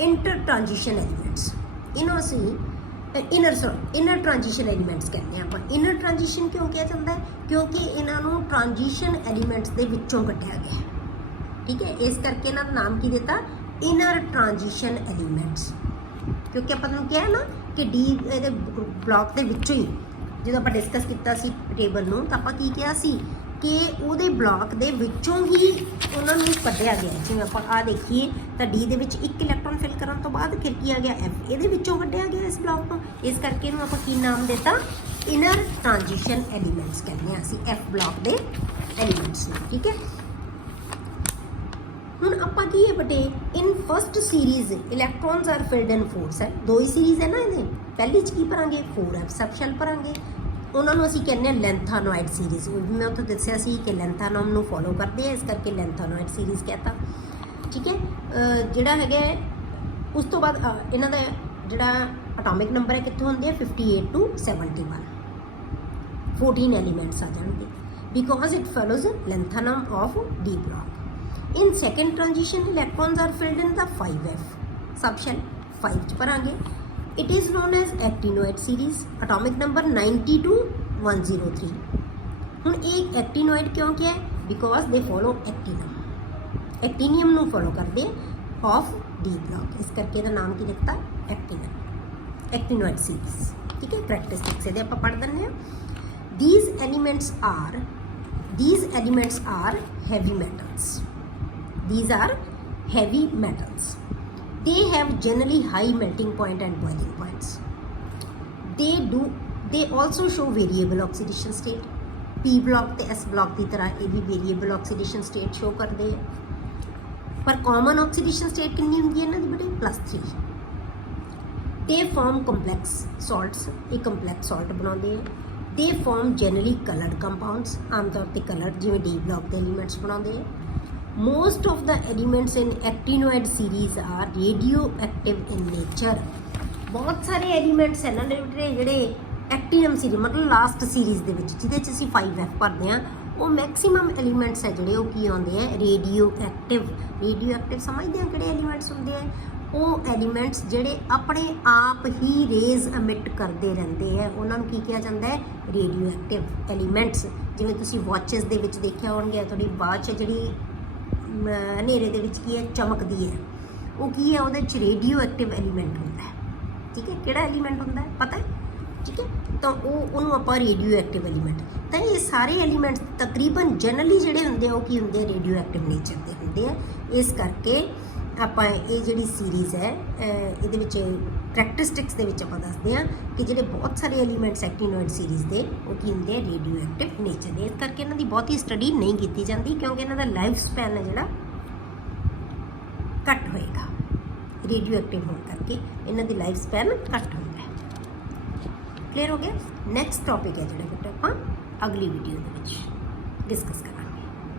inter transition elements. ਇਹਨੂੰ ਅਸੀਂ ਇਨਰ ਟ੍ਰਾਂਜੀਸ਼ਨ ਐਲੀਮੈਂਟਸ ਕਹਿੰਦੇ ਆ। ਆਪਾਂ ਇਨਰ ਟ੍ਰਾਂਜੀਸ਼ਨ ਕਿਉਂ ਕਿਹਾ ਜਾਂਦਾ ਹੈ? ਕਿਉਂਕਿ ਇਹਨਾਂ ਨੂੰ ਟ੍ਰਾਂਜੀਸ਼ਨ ਐਲੀਮੈਂਟਸ ਦੇ ਵਿੱਚੋਂ ਕੱਢਿਆ ਗਿਆ, ਠੀਕ ਹੈ। ਇਸ ਕਰਕੇ ਇਹਨਾਂ ਦਾ ਨਾਮ ਕੀ ਦਿੱਤਾ? Inner transition elements. ਕਿਉਂਕਿ ਆਪਾਂ ਤੁਹਾਨੂੰ ਕਿਹਾ ਨਾ ਕਿ ਡੀ ਇਹਦੇ ਬਲਾਕ ਦੇ ਵਿੱਚੋਂ ਹੀ, ਜਦੋਂ ਆਪਾਂ ਡਿਸਕਸ ਕੀਤਾ ਸੀ ਟੇਬਲ ਨੂੰ, ਤਾਂ ਆਪਾਂ ਕੀ ਕਿਹਾ ਸੀ ਕਿ ਉਹਦੇ ਬਲਾਕ ਦੇ ਵਿੱਚੋਂ ਹੀ ਉਹਨਾਂ ਨੂੰ ਕੱਢਿਆ ਗਿਆ। ਜਿਵੇਂ ਆਪਾਂ ਆਹ ਦੇਖੀਏ ਤਾਂ ਡੀ ਦੇ ਵਿੱਚ 1 ਇਲੈਕਟ੍ਰੋਨ ਫਿਲ ਕਰਨ ਤੋਂ ਬਾਅਦ ਫਿਰ ਕੀ ਆ ਗਿਆ? ਐਫ ਇਹਦੇ ਵਿੱਚੋਂ ਕੱਢਿਆ ਗਿਆ ਇਸ ਬਲਾਕ ਤੋਂ। ਇਸ ਕਰਕੇ ਇਹਨੂੰ ਆਪਾਂ ਕੀ ਨਾਮ ਦਿੱਤਾ? ਇਨਰ ਟ੍ਰਾਂਜੀਸ਼ਨ ਐਲੀਮੈਂਟਸ ਕਹਿੰਦੇ ਹਾਂ ਅਸੀਂ ਐਫ ਬਲਾਕ ਦੇ ਐਲੀਮੈਂਟਸ ਨੂੰ, ਠੀਕ ਹੈ। ਹੁਣ ਆਪਾਂ ਕੀ ਹੈ ਬੇਟੇ, in first series electrons are filled in 4 shell. 2 ਹੀ ਸੀਰੀਜ਼ ਹੈ ਨਾ ਇਹਦੇ, ਪਹਿਲੀ 'ਚ ਕੀ ਭਰਾਂਗੇ? 4f ਸਬਸ਼ੈਲ ਭਰਾਂਗੇ। ਉਹਨਾਂ ਨੂੰ ਅਸੀਂ ਕਹਿੰਦੇ ਹਾਂ ਲੈਂਥਾਨੋਇਡ ਸੀਰੀਜ਼। ਉਹ ਵੀ ਮੈਂ ਉੱਥੇ ਦੱਸਿਆ ਸੀ ਕਿ ਲੈਂਥਾਨੋਮ ਨੂੰ ਫੋਲੋ ਕਰਦੇ ਆ, ਇਸ ਕਰਕੇ ਲੈਂਥਾਨੋਇਡ ਸੀਰੀਜ਼ कहता, ਠੀਕ ਹੈ। ਜਿਹੜਾ ਹੈਗਾ ਉਸ ਤੋਂ ਬਾਅਦ ਇਹਨਾਂ ਦਾ ਜਿਹੜਾ ਅਟੋਮਿਕ ਨੰਬਰ ਹੈ ਕਿੱਥੋਂ ਹੁੰਦੇ ਆ? 58 to 71, 14 ਐਲੀਮੈਂਟਸ ਆ ਜਾਣਗੇ, because it follows lanthanum of D block. In second transition, electrons are filled in the 5f subshell, 5 ਚ ਭਰਾਂਗੇ। It is known as actinoid series, atomic number 90 to 103। ਹੁਣ ਇਹ actinoid ਕਿਉਂ ਕਿਹਾ ਹੈ? Because they follow actinium, actinium ਨੂੰ follow ਕਰਦੇ of D block, ਇਸ ਕਰਕੇ ਇਹਦਾ ਨਾਮ ਕੀ ਦਿੱਤਾ? actinoid series, ਠੀਕ ਹੈ। characteristics ਇਹਦੇ ਆਪਾਂ ਪੜ੍ਹ ਦਿੰਦੇ ਹਾਂ। These elements are heavy metals. These are heavy metals. They have generally high melting point and boiling points. They also show variable oxidation state. P block ਤੇ S block ਦੀ ਤਰ੍ਹਾਂ ਇਹ ਵੀ variable oxidation state show ਕਰਦੇ ਆ, ਪਰ common oxidation state ਕਿੰਨੀ ਹੁੰਦੀ ਹੈ ਇਹਨਾਂ ਦੀ ਬੇਟੇ? +3। They form complex salts, ਇਹ complex salt ਬਣਾਉਂਦੇ ਆ। They form generally colored compounds, ਆਮ ਤੌਰ ਤੇ colored, ਜਿਵੇਂ D block ਦੇ ਐਲੀਮੈਂਟਸ ਬਣਾਉਂਦੇ ਆ। Most of the elements in actinoid series are radioactive in nature। ਬਹੁਤ ਸਾਰੇ ਐਲੀਮੈਂਟਸ ਹੈ ਨਾ ਜਿਹੜੇ ਐਕਟੀਨਮ ਸੀਰੀਜ਼ ਮਤਲਬ ਲਾਸਟ ਸੀਰੀਜ਼ ਦੇ ਵਿੱਚ, ਜਿਹਦੇ 'ਚ ਅਸੀਂ 5f ਭਰਦੇ ਹਾਂ, ਉਹ ਮੈਕਸੀਮਮ ਐਲੀਮੈਂਟਸ ਹੈ ਜਿਹੜੇ ਉਹ ਕੀ ਆਉਂਦੇ ਆ? ਰੇਡੀਓ ਐਕਟਿਵ ਸਮਝਦੇ ਆ ਕਿਹੜੇ ਐਲੀਮੈਂਟਸ ਹੁੰਦੇ ਆ? ਉਹ ਐਲੀਮੈਂਟਸ ਜਿਹੜੇ ਆਪਣੇ ਆਪ ਹੀ ਰੇਜ਼ ਅਮਿਟ ਕਰਦੇ ਰਹਿੰਦੇ ਆ, ਉਹਨਾਂ ਨੂੰ ਕੀ ਕਿਹਾ ਜਾਂਦਾ ਹੈ? Radio active elements. ਜਿਵੇਂ ਤੁਸੀਂ ਵਾਚਿਸ ਦੇ ਵਿੱਚ ਦੇਖਿਆ ਹੋਣਗੇ, ਤੁਹਾਡੀ ਵਾਚ ਜਿਹੜੀ ਹਨੇਰੇ ਦੇ ਵਿੱਚ ਕੀ ਹੈ? ਚਮਕਦੀ ਹੈ, ਉਹ ਕੀ ਹੈ? ਉਹਦੇ 'ਚ ਰੇਡੀਓ ਐਕਟਿਵ ਐਲੀਮੈਂਟ ਹੁੰਦਾ ਹੈ, ਠੀਕ ਹੈ। ਕਿਹੜਾ ਐਲੀਮੈਂਟ ਹੁੰਦਾ ਹੈ ਪਤਾ ਹੈ, ਠੀਕ ਹੈ। ਤਾਂ ਉਹਨੂੰ ਆਪਾਂ ਰੇਡੀਓ ਐਕਟਿਵ ਐਲੀਮੈਂਟ। ਤਾਂ ਇਹ ਸਾਰੇ ਐਲੀਮੈਂਟਸ ਤਕਰੀਬਨ ਜਨਰਲੀ ਜਿਹੜੇ ਹੁੰਦੇ ਆ ਉਹ ਕੀ ਹੁੰਦੇ ਆ? ਰੇਡੀਓ ਐਕਟਿਵ ਨੇਚਰ ਦੇ ਹੁੰਦੇ ਆ। ਇਸ ਕਰਕੇ ਆਪਾਂ ਇਹ ਜਿਹੜੀ ਸੀਰੀਜ਼ ਹੈ ਇਹਦੇ ਵਿੱਚ ਕਰੈਕਟਰਿਸਟਿਕਸ ਦੇ ਵਿੱਚ ਆਪਾਂ ਦੱਸਦੇ ਹਾਂ ਕਿ ਜਿਹੜੇ ਬਹੁਤ ਸਾਰੇ ਐਲੀਮੈਂਟਸ ਐਕਟੀਨੋਇਡ ਸੀਰੀਜ਼ ਦੇ ਉਹ ਕੀ ਹੁੰਦੇ ਆ? ਰੇਡੀਓ ਐਕਟਿਵ ਨੇਚਰ ਦੇ। ਇਸ ਕਰਕੇ ਇਹਨਾਂ ਦੀ ਬਹੁਤੀ ਸਟੱਡੀ ਨਹੀਂ ਕੀਤੀ ਜਾਂਦੀ, ਕਿਉਂਕਿ ਇਹਨਾਂ ਦਾ ਲਾਈਫ ਸਪੈਨ ਹੈ ਜਿਹੜਾ ਘੱਟ ਹੋਏਗਾ। ਰੇਡੀਓ ਐਕਟਿਵ ਹੋਣ ਕਰਕੇ ਇਹਨਾਂ ਦੀ ਲਾਈਫ ਸਪੈਨ ਘੱਟ ਹੁੰਦਾ ਹੈ। ਕਲੀਅਰ ਹੋ ਗਿਆ? ਨੈਕਸਟ ਟੌਪਿਕ ਹੈ ਜਿਹੜਾ ਬੇਟਾ ਆਪਾਂ ਅਗਲੀ ਵੀਡੀਓ ਦੇ ਵਿੱਚ ਡਿਸਕਸ ਕਰਾਂਗੇ।